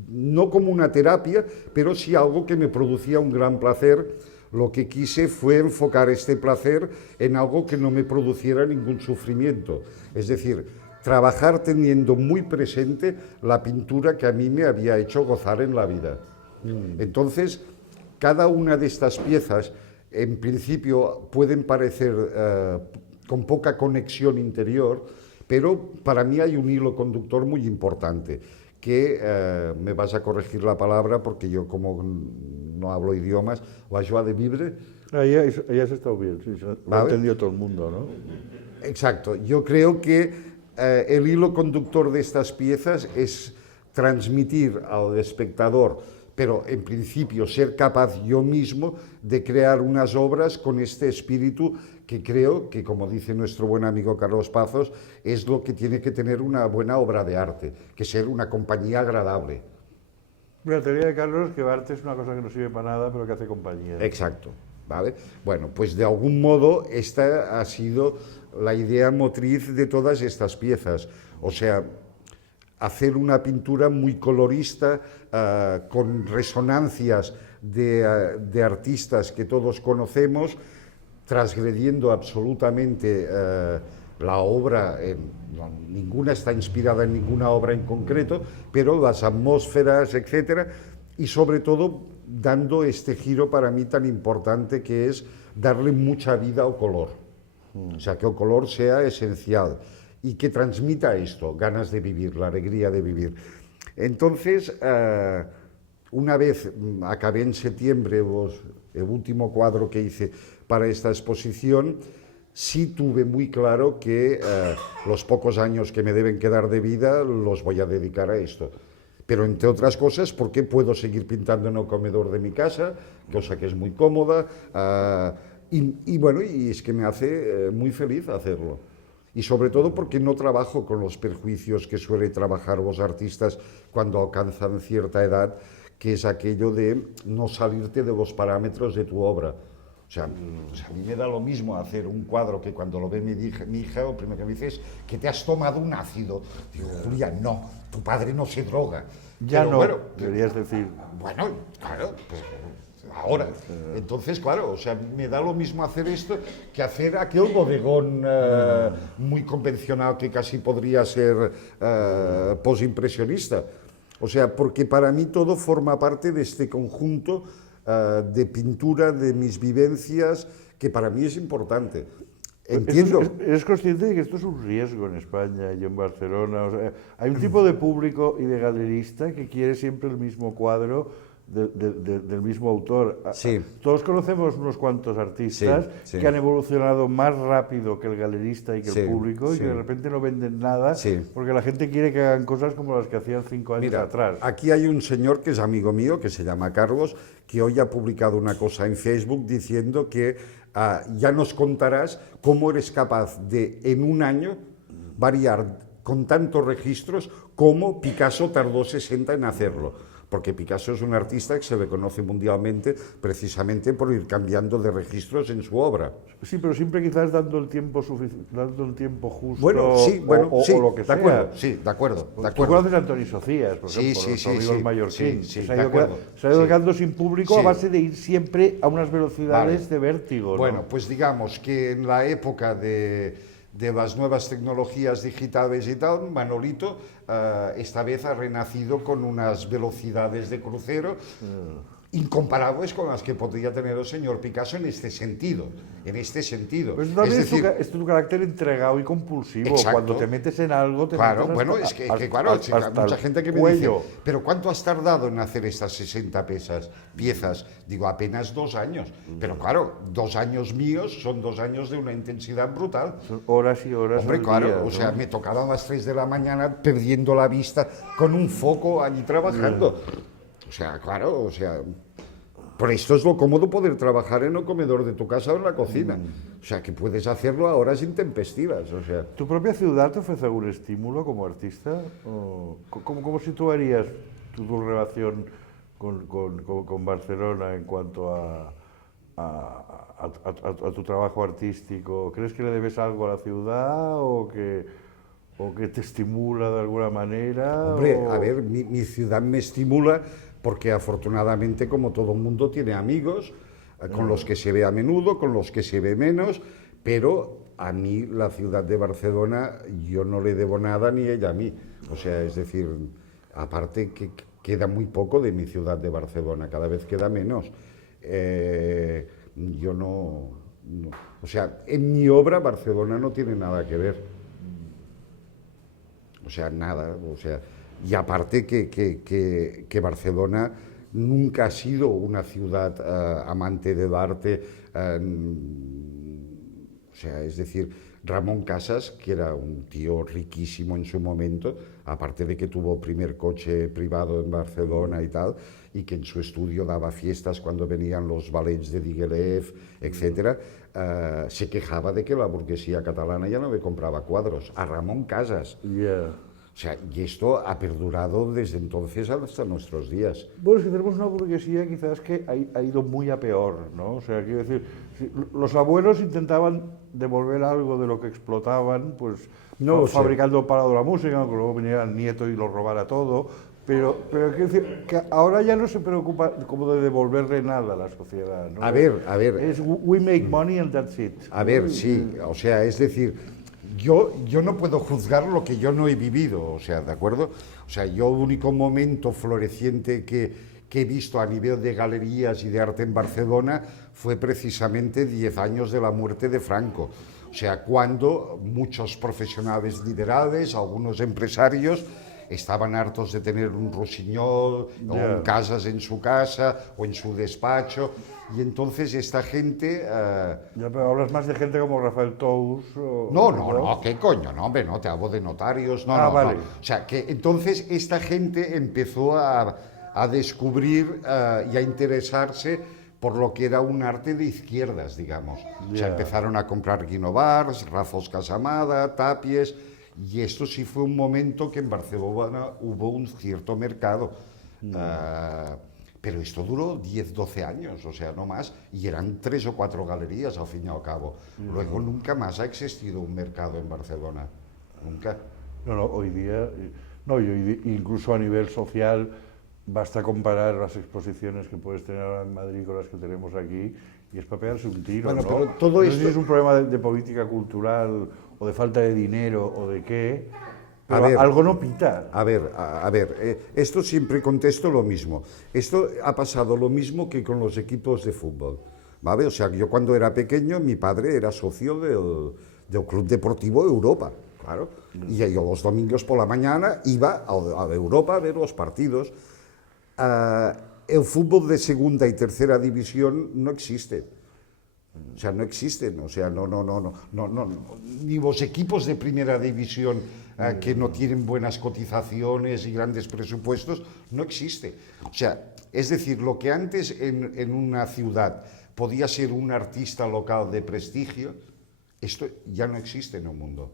no como una terapia, pero sí algo que me producía un gran placer. Lo que quise fue enfocar este placer en algo que no me produciera ningún sufrimiento. Es decir, trabajar teniendo muy presente la pintura que a mí me había hecho gozar en la vida. Entonces, cada una de estas piezas, en principio, pueden parecer con poca conexión interior, pero para mí hay un hilo conductor muy importante, que me vas a corregir la palabra porque yo como no hablo idiomas, la joie de vivre. Ahí has estado bien, sí, lo ha entendido todo el mundo, ¿no? Exacto, yo creo que el hilo conductor de estas piezas es transmitir al espectador, pero en principio ser capaz yo mismo de crear unas obras con este espíritu que creo que, como dice nuestro buen amigo Carlos Pazos, es lo que tiene que tener una buena obra de arte, que ser una compañía agradable. La teoría de Carlos es que arte es una cosa que no sirve para nada, pero que hace compañía. Exacto, ¿vale? Bueno, pues de algún modo esta ha sido la idea motriz de todas estas piezas, o sea, hacer una pintura muy colorista, con resonancias de artistas que todos conocemos, transgrediendo absolutamente la obra, ninguna está inspirada en ninguna obra en concreto, pero las atmósferas, etcétera, y sobre todo dando este giro para mí tan importante que es darle mucha vida al color, o sea, que el color sea esencial y que transmita esto, ganas de vivir, la alegría de vivir. Entonces, una vez acabé en septiembre el último cuadro que hice para esta exposición, sí tuve muy claro que los pocos años que me deben quedar de vida los voy a dedicar a esto. Pero entre otras cosas, porque puedo seguir pintando en el comedor de mi casa, cosa que es muy cómoda, y bueno, y es que me hace muy feliz hacerlo. Y sobre todo porque no trabajo con los perjuicios que suelen trabajar los artistas cuando alcanzan cierta edad, que es aquello de no salirte de los parámetros de tu obra. O sea, a mí me da lo mismo hacer un cuadro que cuando lo ve mi hija, lo primero que me dice es que te has tomado un ácido. Digo, Julia, no, tu padre no se droga. Ya pero, no, bueno, deberías decir. Bueno, claro, pues ahora. Entonces, claro, o sea, me da lo mismo hacer esto que hacer aquel bodegón muy convencional que casi podría ser posimpresionista. O sea, porque para mí todo forma parte de este conjunto de pintura, de mis vivencias, que para mí es importante. Entiendo. ¿Eres consciente de que esto es un riesgo en España y en Barcelona? O sea, hay un tipo de público y de galerista que quiere siempre el mismo cuadro del mismo autor. Sí. Todos conocemos unos cuantos artistas que han evolucionado más rápido que el galerista y que el público y que de repente no venden nada porque la gente quiere que hagan cosas como las que hacían 5 años atrás. Aquí hay un señor que es amigo mío, que se llama Carlos, que hoy ha publicado una cosa en Facebook diciendo que ya nos contarás cómo eres capaz de, en un año, variar con tantos registros como Picasso tardó 60 en hacerlo. Porque Picasso es un artista que se le conoce mundialmente precisamente por ir cambiando de registros en su obra. Sí, pero siempre quizás dando el tiempo justo, bueno, sí, o lo que sea. Acuerdo, sí, de acuerdo. Tú conoces a Antoni Socias, por ejemplo, el mallorquín. Se ha ido quedando sin público a base de ir siempre a unas velocidades de vértigo, ¿no? Bueno, pues digamos que en la época de las nuevas tecnologías digitales y tal, Manolito esta vez ha renacido con unas velocidades de crucero incomparables con las que podría tener el señor Picasso en este sentido. Pues también es tu carácter entregado y compulsivo. Exacto. Cuando te metes en algo, te claro, metes bueno, es que claro, hay mucha gente que me dice, pero ¿cuánto has tardado en hacer estas 60 piezas? Digo, apenas 2 años. Pero claro, 2 años míos son 2 años de una intensidad brutal. Son horas y horas. Hombre, claro, día, o sea, me tocaban las 3 de la mañana perdiendo la vista con un foco allí trabajando. O sea, claro, o sea, por esto es lo cómodo poder trabajar en el comedor de tu casa o en la cocina. O sea, que puedes hacerlo a horas intempestivas, o sea. ¿Tu propia ciudad te ofrece algún estímulo como artista? ¿O cómo situarías tu relación con Barcelona en cuanto a tu trabajo artístico? ¿Crees que le debes algo a la ciudad o o que te estimula de alguna manera. Hombre, o... a ver, mi ciudad me estimula porque afortunadamente, como todo el mundo, tiene amigos con los que se ve a menudo, con los que se ve menos, pero a mí la ciudad de Barcelona yo no le debo nada ni ella a mí. O sea, es decir, aparte que queda muy poco de mi ciudad de Barcelona, cada vez queda menos. Yo no, o sea, en mi obra Barcelona no tiene nada que ver. O sea, nada, o sea, y aparte que Barcelona nunca ha sido una ciudad amante del arte, o sea, es decir, Ramón Casas, que era un tío riquísimo en su momento, aparte de que tuvo primer coche privado en Barcelona y tal, y que en su estudio daba fiestas cuando venían los ballets de Diaghilev, etcétera, se quejaba de que la burguesía catalana ya no le compraba cuadros. A Ramón Casas. Yeah. O sea, y esto ha perdurado desde entonces hasta nuestros días. Bueno, es que tenemos una burguesía quizás que ha ido muy a peor, ¿no? O sea, quiero decir, si los abuelos intentaban devolver algo de lo que explotaban, pues No lo sé. fabricando para la música, aunque luego viniera el nieto y lo robara todo, pero quiero decir que ahora ya no se preocupa como de devolverle nada a la sociedad, ¿no? A ver. Es we make money and that's it. A ver, sí, o sea, es decir, yo no puedo juzgar lo que yo no he vivido, o sea, ¿de acuerdo? O sea, yo el único momento floreciente que he visto a nivel de galerías y de arte en Barcelona fue precisamente 10 años de la muerte de Franco. O sea, cuando muchos profesionales liberales, algunos empresarios, estaban hartos de tener un Rossinyol o un Casas en su casa o en su despacho, y entonces esta gente... Ya, pero hablas más de gente como Rafael Tous. No, ¿qué coño? No, hombre, no, te hablo de notarios, no. Vale. No. O sea, que entonces esta gente empezó a descubrir y a interesarse por lo que era un arte de izquierdas, digamos. O sea, empezaron a comprar Guinovars, Rafos Casamada, Tapies, y esto sí fue un momento que en Barcelona hubo un cierto mercado. Pero esto duró 10, 12 años, o sea, no más, y eran 3 o 4 galerías al fin y al cabo. Luego nunca más ha existido un mercado en Barcelona, nunca. No, hoy día, no, incluso a nivel social, basta comparar las exposiciones que puedes tener ahora en Madrid con las que tenemos aquí, y es para pegarse un tiro, Bueno, ¿no? pero todo no sé esto... si es un problema de política cultural, o de falta de dinero, o de qué, pero ver, algo no pinta. A ver, esto siempre contesto lo mismo. Esto ha pasado lo mismo que con los equipos de fútbol, ¿vale? O sea, yo cuando era pequeño, mi padre era socio del Club Deportivo Europa, claro. Y yo los domingos por la mañana iba a Europa a ver los partidos. El fútbol de segunda y tercera división no existe. O sea, no existen, o sea, no, ni los equipos de primera división que no tienen buenas cotizaciones y grandes presupuestos, no existe. O sea, es decir, lo que antes en una ciudad podía ser un artista local de prestigio, esto ya no existe en el mundo.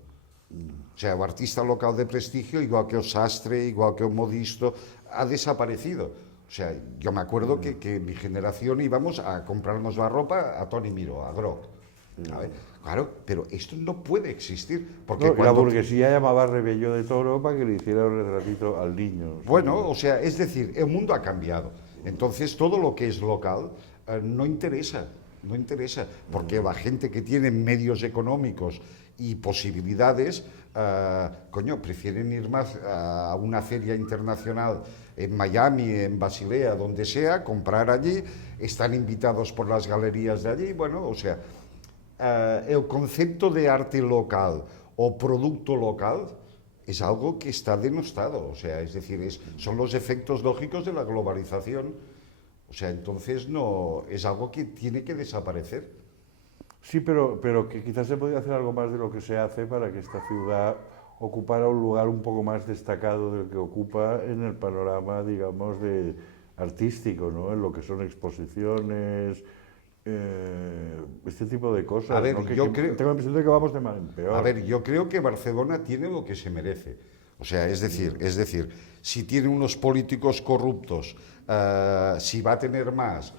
O sea, el artista local de prestigio, igual que el sastre, igual que el modisto, ha desaparecido. O sea, yo me acuerdo que mi generación íbamos a comprarnos la ropa a Toni Miró, a Groc. Claro, pero esto no puede existir. Porque La burguesía llamaba Rebello de Toro para que le hiciera un retratito al niño. Bueno, o sea, es decir, el mundo ha cambiado. Entonces, todo lo que es local no interesa, porque la gente que tiene medios económicos y posibilidades, prefieren ir más a una feria internacional en Miami, en Basilea, donde sea, comprar allí, están invitados por las galerías de allí, bueno, o sea, el concepto de arte local o producto local es algo que está denostado, o sea, es decir, son los efectos lógicos de la globalización, o sea, entonces no, es algo que tiene que desaparecer. Sí, pero que quizás se podría hacer algo más de lo que se hace para que esta ciudad ocupara un lugar un poco más destacado del que ocupa en el panorama, digamos, artístico, ¿no? En lo que son exposiciones, este tipo de cosas. A ver, ¿no? tengo la impresión de que vamos de mal en peor. A ver, yo creo que Barcelona tiene lo que se merece. O sea, es decir, si tiene unos políticos corruptos, si va a tener más,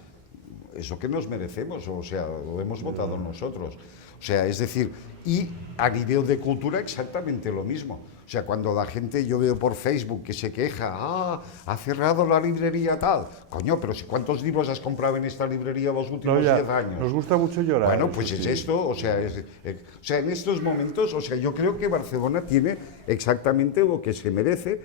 eso que nos merecemos, o sea, lo hemos votado nosotros. O sea, es decir, y a nivel de cultura exactamente lo mismo. O sea, cuando la gente, yo veo por Facebook que se queja, ha cerrado la librería tal. Coño, pero si ¿cuántos libros has comprado en esta librería los últimos 10 años? Nos gusta mucho llorar. Bueno, pues es esto, o sea, en estos momentos, o sea, yo creo que Barcelona tiene exactamente lo que se merece,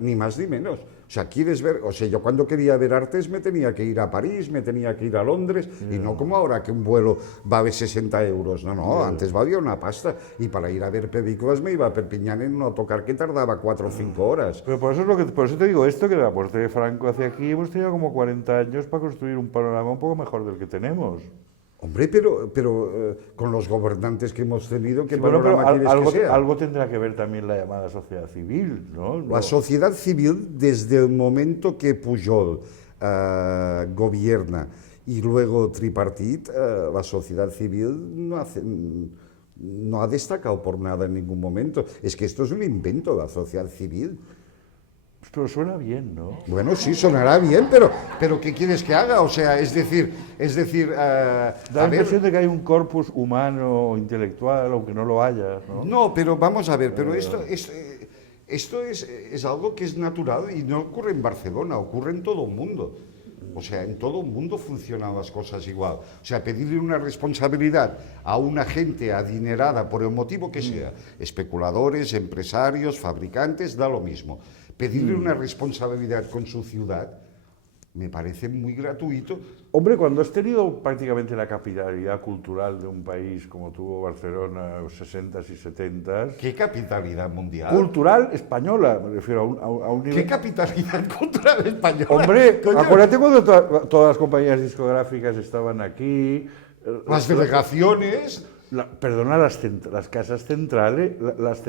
ni más ni menos. O sea, quieres ver, o sea, yo cuando quería ver artes me tenía que ir a París, me tenía que ir a Londres, y no como ahora que un vuelo vale 60 euros, no, antes valía una pasta, y para ir a ver películas me iba a Perpiñán en un autocar que tardaba 4 o 5 horas. Pero por eso te digo esto, que de la muerte de Franco hacia aquí hemos tenido como 40 años para construir un panorama un poco mejor del que tenemos. Hombre, pero con los gobernantes que hemos tenido, ¿qué Bueno, pero panorama quieres que sea? algo tendrá que ver también la llamada sociedad civil, ¿no? La sociedad civil, desde el momento que Pujol gobierna y luego Tripartit, la sociedad civil no ha destacado por nada en ningún momento. Es que esto es un invento, la sociedad civil. Pero suena bien, ¿no? Bueno, sí, sonará bien, pero ¿qué quieres que haga? O sea, es decir... Da la impresión de que hay un corpus humano o intelectual, aunque no lo haya, ¿no? No, pero vamos a ver, pero esto es algo que es natural y no ocurre en Barcelona, ocurre en todo el mundo. O sea, en todo el mundo funcionan las cosas igual. O sea, pedirle una responsabilidad a una gente adinerada por el motivo que sea, especuladores, empresarios, fabricantes, da lo mismo. Pedirle una responsabilidad con su ciudad me parece muy gratuito. Hombre, cuando has tenido prácticamente la capitalidad cultural de un país como tuvo Barcelona en los 60s y 70s... ¿Qué capitalidad mundial? Cultural española, me refiero a un nivel... ¿Qué capitalidad cultural española? Hombre, Coño. acuérdate cuando todas las compañías discográficas estaban aquí... Las delegaciones... Perdona, las casas centrales, las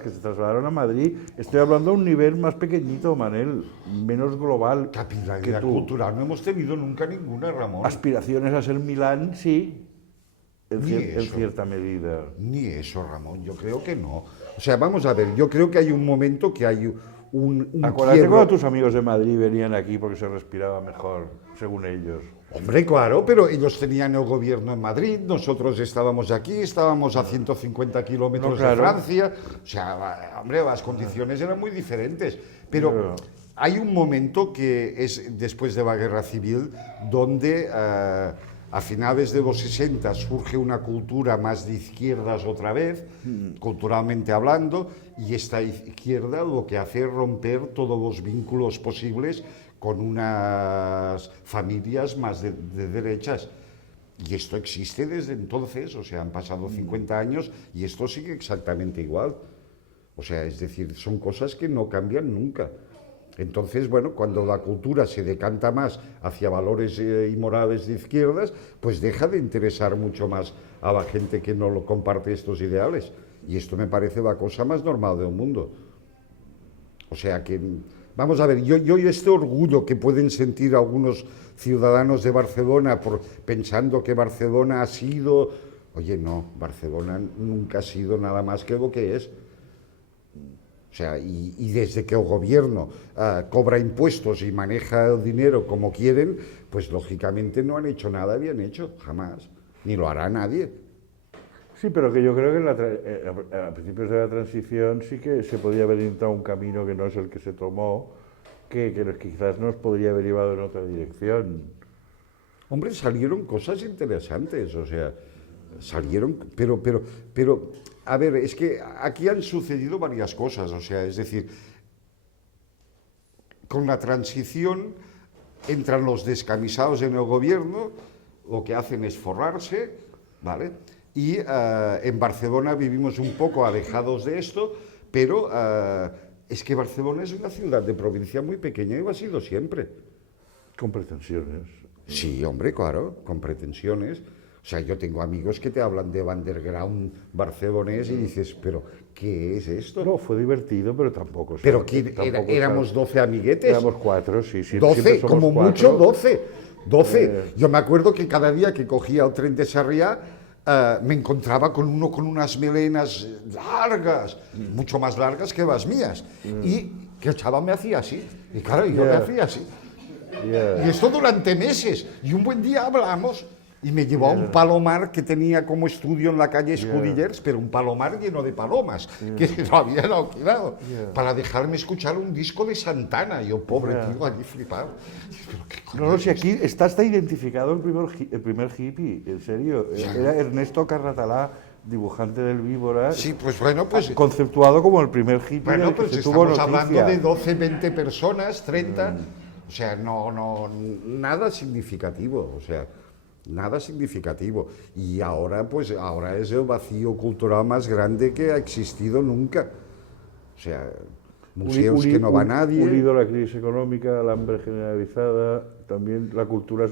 que se trasladaron a Madrid, estoy hablando a un nivel más pequeñito, Manel, menos global. Capitalidad cultural no hemos tenido nunca ninguna, Ramón. Aspiraciones a ser Milán, sí, en cierta medida. Ni eso, Ramón, yo creo que no. O sea, vamos a ver, yo creo que hay un momento que hay un Acuérdate cuando tus amigos de Madrid venían aquí porque se respiraba mejor, según ellos. Hombre, claro, pero ellos tenían el gobierno en Madrid, nosotros estábamos aquí, estábamos a 150 kilómetros de Francia. O sea, hombre, las condiciones eran muy diferentes. Pero hay un momento que es después de la Guerra Civil, donde a finales de los 60 surge una cultura más de izquierdas otra vez, culturalmente hablando, y esta izquierda lo que hace es romper todos los vínculos posibles con unas familias más de derechas. Y esto existe desde entonces, o sea, han pasado 50 años y esto sigue exactamente igual. O sea, es decir, son cosas que no cambian nunca. Entonces, bueno, cuando la cultura se decanta más hacia valores y morales de izquierdas, pues deja de interesar mucho más a la gente que no lo comparte estos ideales. Y esto me parece la cosa más normal del mundo. O sea que... Vamos a ver, yo este orgullo que pueden sentir algunos ciudadanos de Barcelona pensando que Barcelona ha sido... Oye, no, Barcelona nunca ha sido nada más que lo que es. O sea, y desde que el gobierno cobra impuestos y maneja el dinero como quieren, pues lógicamente no han hecho nada bien hecho, jamás. Ni lo hará nadie. Sí, pero que yo creo que a principios de la transición sí que se podía haber entrado un camino que no es el que se tomó, que quizás nos podría haber llevado en otra dirección. Hombre, salieron cosas interesantes, o sea, salieron, pero, a ver, es que aquí han sucedido varias cosas, o sea, es decir, con la transición entran los descamisados en el gobierno, lo que hacen es forrarse, ¿vale? Y en Barcelona vivimos un poco alejados de esto, pero es que Barcelona es una ciudad de provincia muy pequeña y lo ha sido siempre. Con pretensiones. Sí, hombre, claro, con pretensiones. O sea, yo tengo amigos que te hablan de underground barcelonés y dices, pero ¿qué es esto? No, fue divertido, pero tampoco... ¿Pero éramos 12 amiguetes? Éramos 4, sí. 12, como 4. Mucho 12. 12. Yo me acuerdo que cada día que cogía el tren de Sarriá, me encontraba con uno con unas melenas largas, mucho más largas que las mías, y que el chaval me hacía así, y claro, yo me hacía así. Yeah. Y esto durante meses. Y un buen día hablamos y me llevó a un palomar que tenía como estudio en la calle Escudillers, pero un palomar lleno de palomas, que lo habían alquilado, para dejarme escuchar un disco de Santana. Yo, pobre tío, allí flipado. Pero, ¿qué coño No, es si aquí esto? está identificado el primer hippie, en serio. Era Ernesto Carratalá, dibujante del Víbora, Sí, pues bueno, pues... conceptuado como el primer hippie Bueno, del que pues se tuvo estamos hablando noticia. de 12, 20 personas, 30, o sea, nada significativo, o sea, nada significativo. Y ahora, pues, ahora es el vacío cultural más grande que ha existido nunca. O sea, museos que no va nadie. Unido a la crisis económica, al hambre generalizada, también la cultura.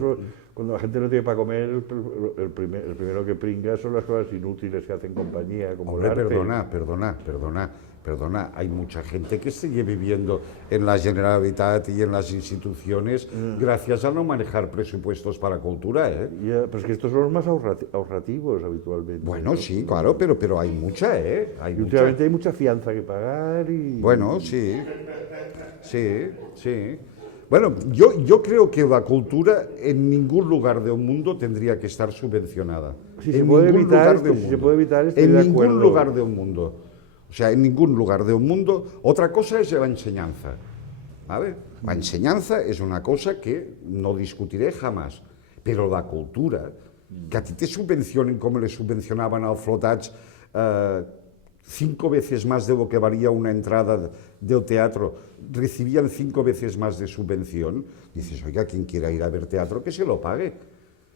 Cuando la gente no tiene para comer, el primero que pringa son las cosas inútiles que hacen compañía, como Hombre, el arte. perdona, hay mucha gente que sigue viviendo en la Generalitat y en las instituciones gracias a no manejar presupuestos para cultura, ¿eh? Ya, pero es que estos son los más ahorrativos habitualmente. Bueno, sí, claro, pero hay mucha, ¿eh? Hay Y mucha. últimamente hay mucha fianza que pagar y... Bueno, sí, sí. Bueno, yo creo que la cultura en ningún lugar del mundo tendría que estar subvencionada. Si se En puede ningún evitar, lugar del si se mundo. puede evitar, estoy En de ningún acuerdo. lugar del mundo. O sea, en ningún lugar del mundo. Otra cosa es la enseñanza. ¿Vale? La enseñanza es una cosa que no discutiré jamás. Pero la cultura, que a ti te subvencionen como le subvencionaban al Flotats 5 veces más de lo que valía una entrada del teatro, recibían 5 veces más de subvención, dices, oiga, quien quiera ir a ver teatro, que se lo pague.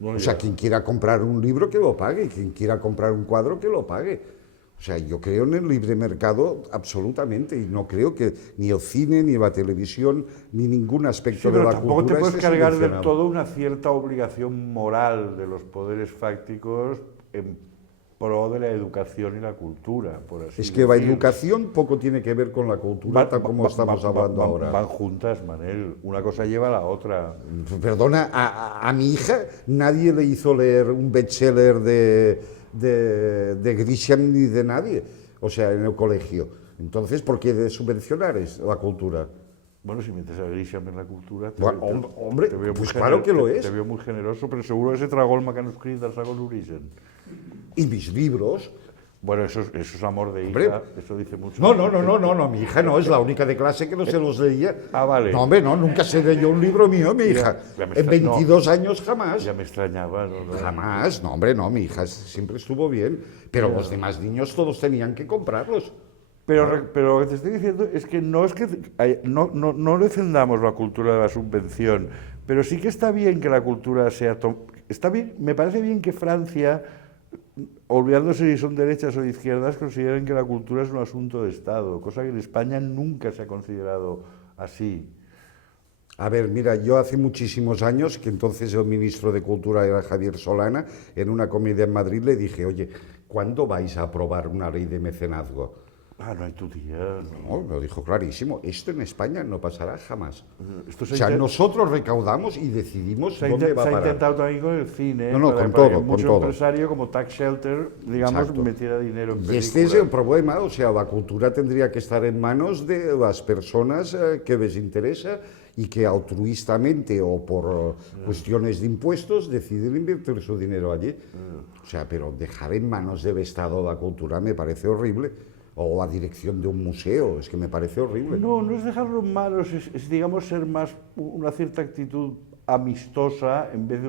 O sea, quien quiera comprar un libro, que lo pague, quien quiera comprar un cuadro, que lo pague. O sea, yo creo en el libre mercado absolutamente, y no creo que ni el cine, ni la televisión, ni ningún aspecto Sí, de pero la tampoco cultura te puedes esté cargar del subvencionado. todo una cierta obligación moral de los poderes fácticos en pro de la educación y la cultura, por así Es que la decir. educación poco tiene que ver con la cultura, tal como estamos hablando ahora. Van juntas, Manel. Una cosa lleva a la otra. Perdona, a mi hija nadie le hizo leer un bestseller de Grisham ni de nadie, o sea, en el colegio. Entonces, ¿por qué de subvencionar la cultura? Bueno, si metes a Grisham en la cultura... Bueno, hombre, veo pues muy claro que lo es. Te veo muy generoso, pero seguro que se tragó el manuscrit del Sagon Origen. Y mis libros... Bueno, eso es amor de hija, Hombre. eso dice mucho. No, mi hija no, es la única de clase que no se los leía. Ah, vale. No, hombre, no, nunca se leyó un libro mío, mi hija. ya me En está- 22 años jamás. Ya me extrañaba, ¿no? Jamás, no, hombre, no, mi hija siempre estuvo bien, pero los demás niños todos tenían que comprarlos. Pero lo que te estoy diciendo es que no defendamos la cultura de la subvención, pero sí que está bien que la cultura sea... Está bien, me parece bien que Francia, olvidándose si son derechas o de izquierdas, consideren que la cultura es un asunto de Estado, cosa que en España nunca se ha considerado así. A ver, mira, yo hace muchísimos años, que entonces el ministro de Cultura era Javier Solana, en una comida en Madrid le dije, oye, ¿cuándo vais a aprobar una ley de mecenazgo? Ah, no hay tu tía. No, lo dijo clarísimo, esto en España no pasará jamás. Esto O sea, nosotros recaudamos y decidimos se ha dónde va a se ha parar. intentado también con el cine, No, para con que todo, mucho con todo. empresario como Tax Shelter, digamos, Exacto. metiera dinero en Y este es películas. el problema, o sea, la cultura tendría que estar en manos de las personas que les interesa y que altruistamente o por cuestiones de impuestos deciden invertir su dinero allí. O sea, pero dejar en manos del Estado la cultura me parece horrible. O a dirección de un museo, es que me parece horrible. No, no es dejarlo en manos, digamos, ser más una cierta actitud amistosa en vez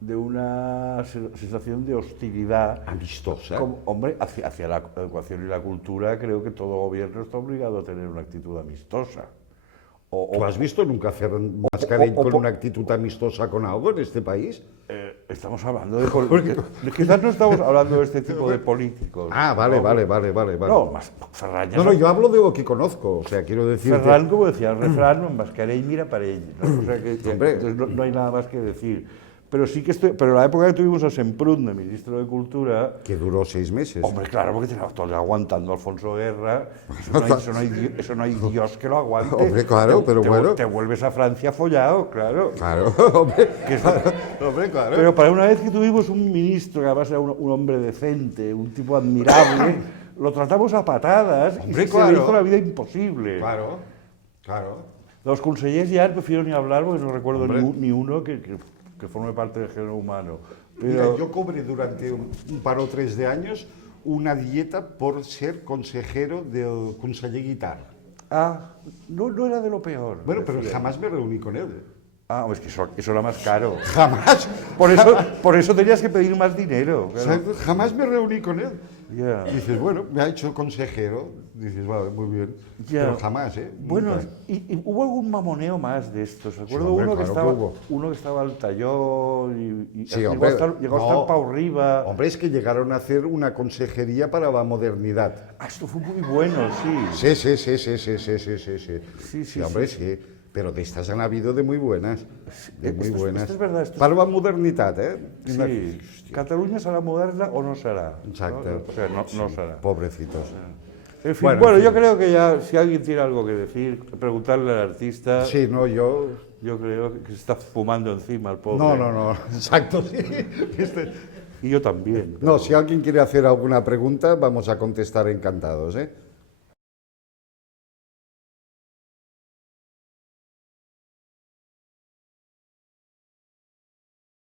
de una sensación de hostilidad. Amistosa. Hombre, hacia la educación y la cultura, creo que todo gobierno está obligado a tener una actitud amistosa. ¿Tú has visto nunca hacer Mascarell con o- una actitud amistosa con algo en este país? Estamos hablando de políticos. Quizás no estamos hablando de este tipo de políticos. Ah, vale, ¿no? vale. No, más Ferran ya No, sabe- yo hablo de lo que conozco, o sea, quiero decir... Ferran, como decía el refrán, en Mascarell mira para ell. ¿no? O sea que Hombre. entonces no hay nada más que decir. Pero sí que pero la época que tuvimos a Semprún de ministro de Cultura, Que duró 6 meses. hombre, claro, porque tenía todo el día aguantando a Alfonso Guerra, eso no hay Dios que lo aguante. Hombre, claro, pero bueno. Te vuelves a Francia follado, claro. Claro, hombre. Que es- Hombre, claro. Pero para una vez que tuvimos un ministro que además era un hombre decente, un tipo admirable, lo tratamos a patadas Hombre, y se claro. le hizo la vida imposible. Claro. Los consellers ya prefiero ni hablar porque no recuerdo Hombre. ni uno que forme parte del género humano. Mira, Pero, yo cobré durante un par o tres de años una dieta por ser consejero del conseller Guitar. no era de lo peor. Bueno, pero decía. jamás me reuní con él. Es que eso era más caro. Jamás. Por eso tenías que pedir más dinero. O sea, Claro. jamás me reuní con él. Ya. Dices, bueno, me ha hecho consejero. Dices, vale, muy bien. Ya. Pero jamás, ¿eh? Bueno, Nunca. y hubo algún mamoneo más de estos. Recuerdo hombre, uno, claro que hubo. uno que estaba al tallón y Sí, llegó, hombre, llegó a no. estar para arriba. Hombre, es que llegaron a hacer una consejería para la modernidad. Esto fue muy bueno, sí. Sí, sí, sí, sí, sí, sí, sí, sí, sí. Sí, sí, hombre, sí, sí. Pero de estas han habido de muy buenas. De muy buenas. Esto es verdad. Esto Para la modernidad, ¿eh? sí. ¿Cataluña será moderna o no será? Exacto. ¿No? O sea, no será. Pobrecitos. En fin, Bueno, bueno, en fin. yo creo que ya, si alguien tiene algo que decir, preguntarle al artista. Sí, no, yo... Yo creo que se está fumando encima el pobre. No, exacto, sí. Y yo también. No, si alguien quiere hacer alguna pregunta, vamos a contestar encantados, ¿eh?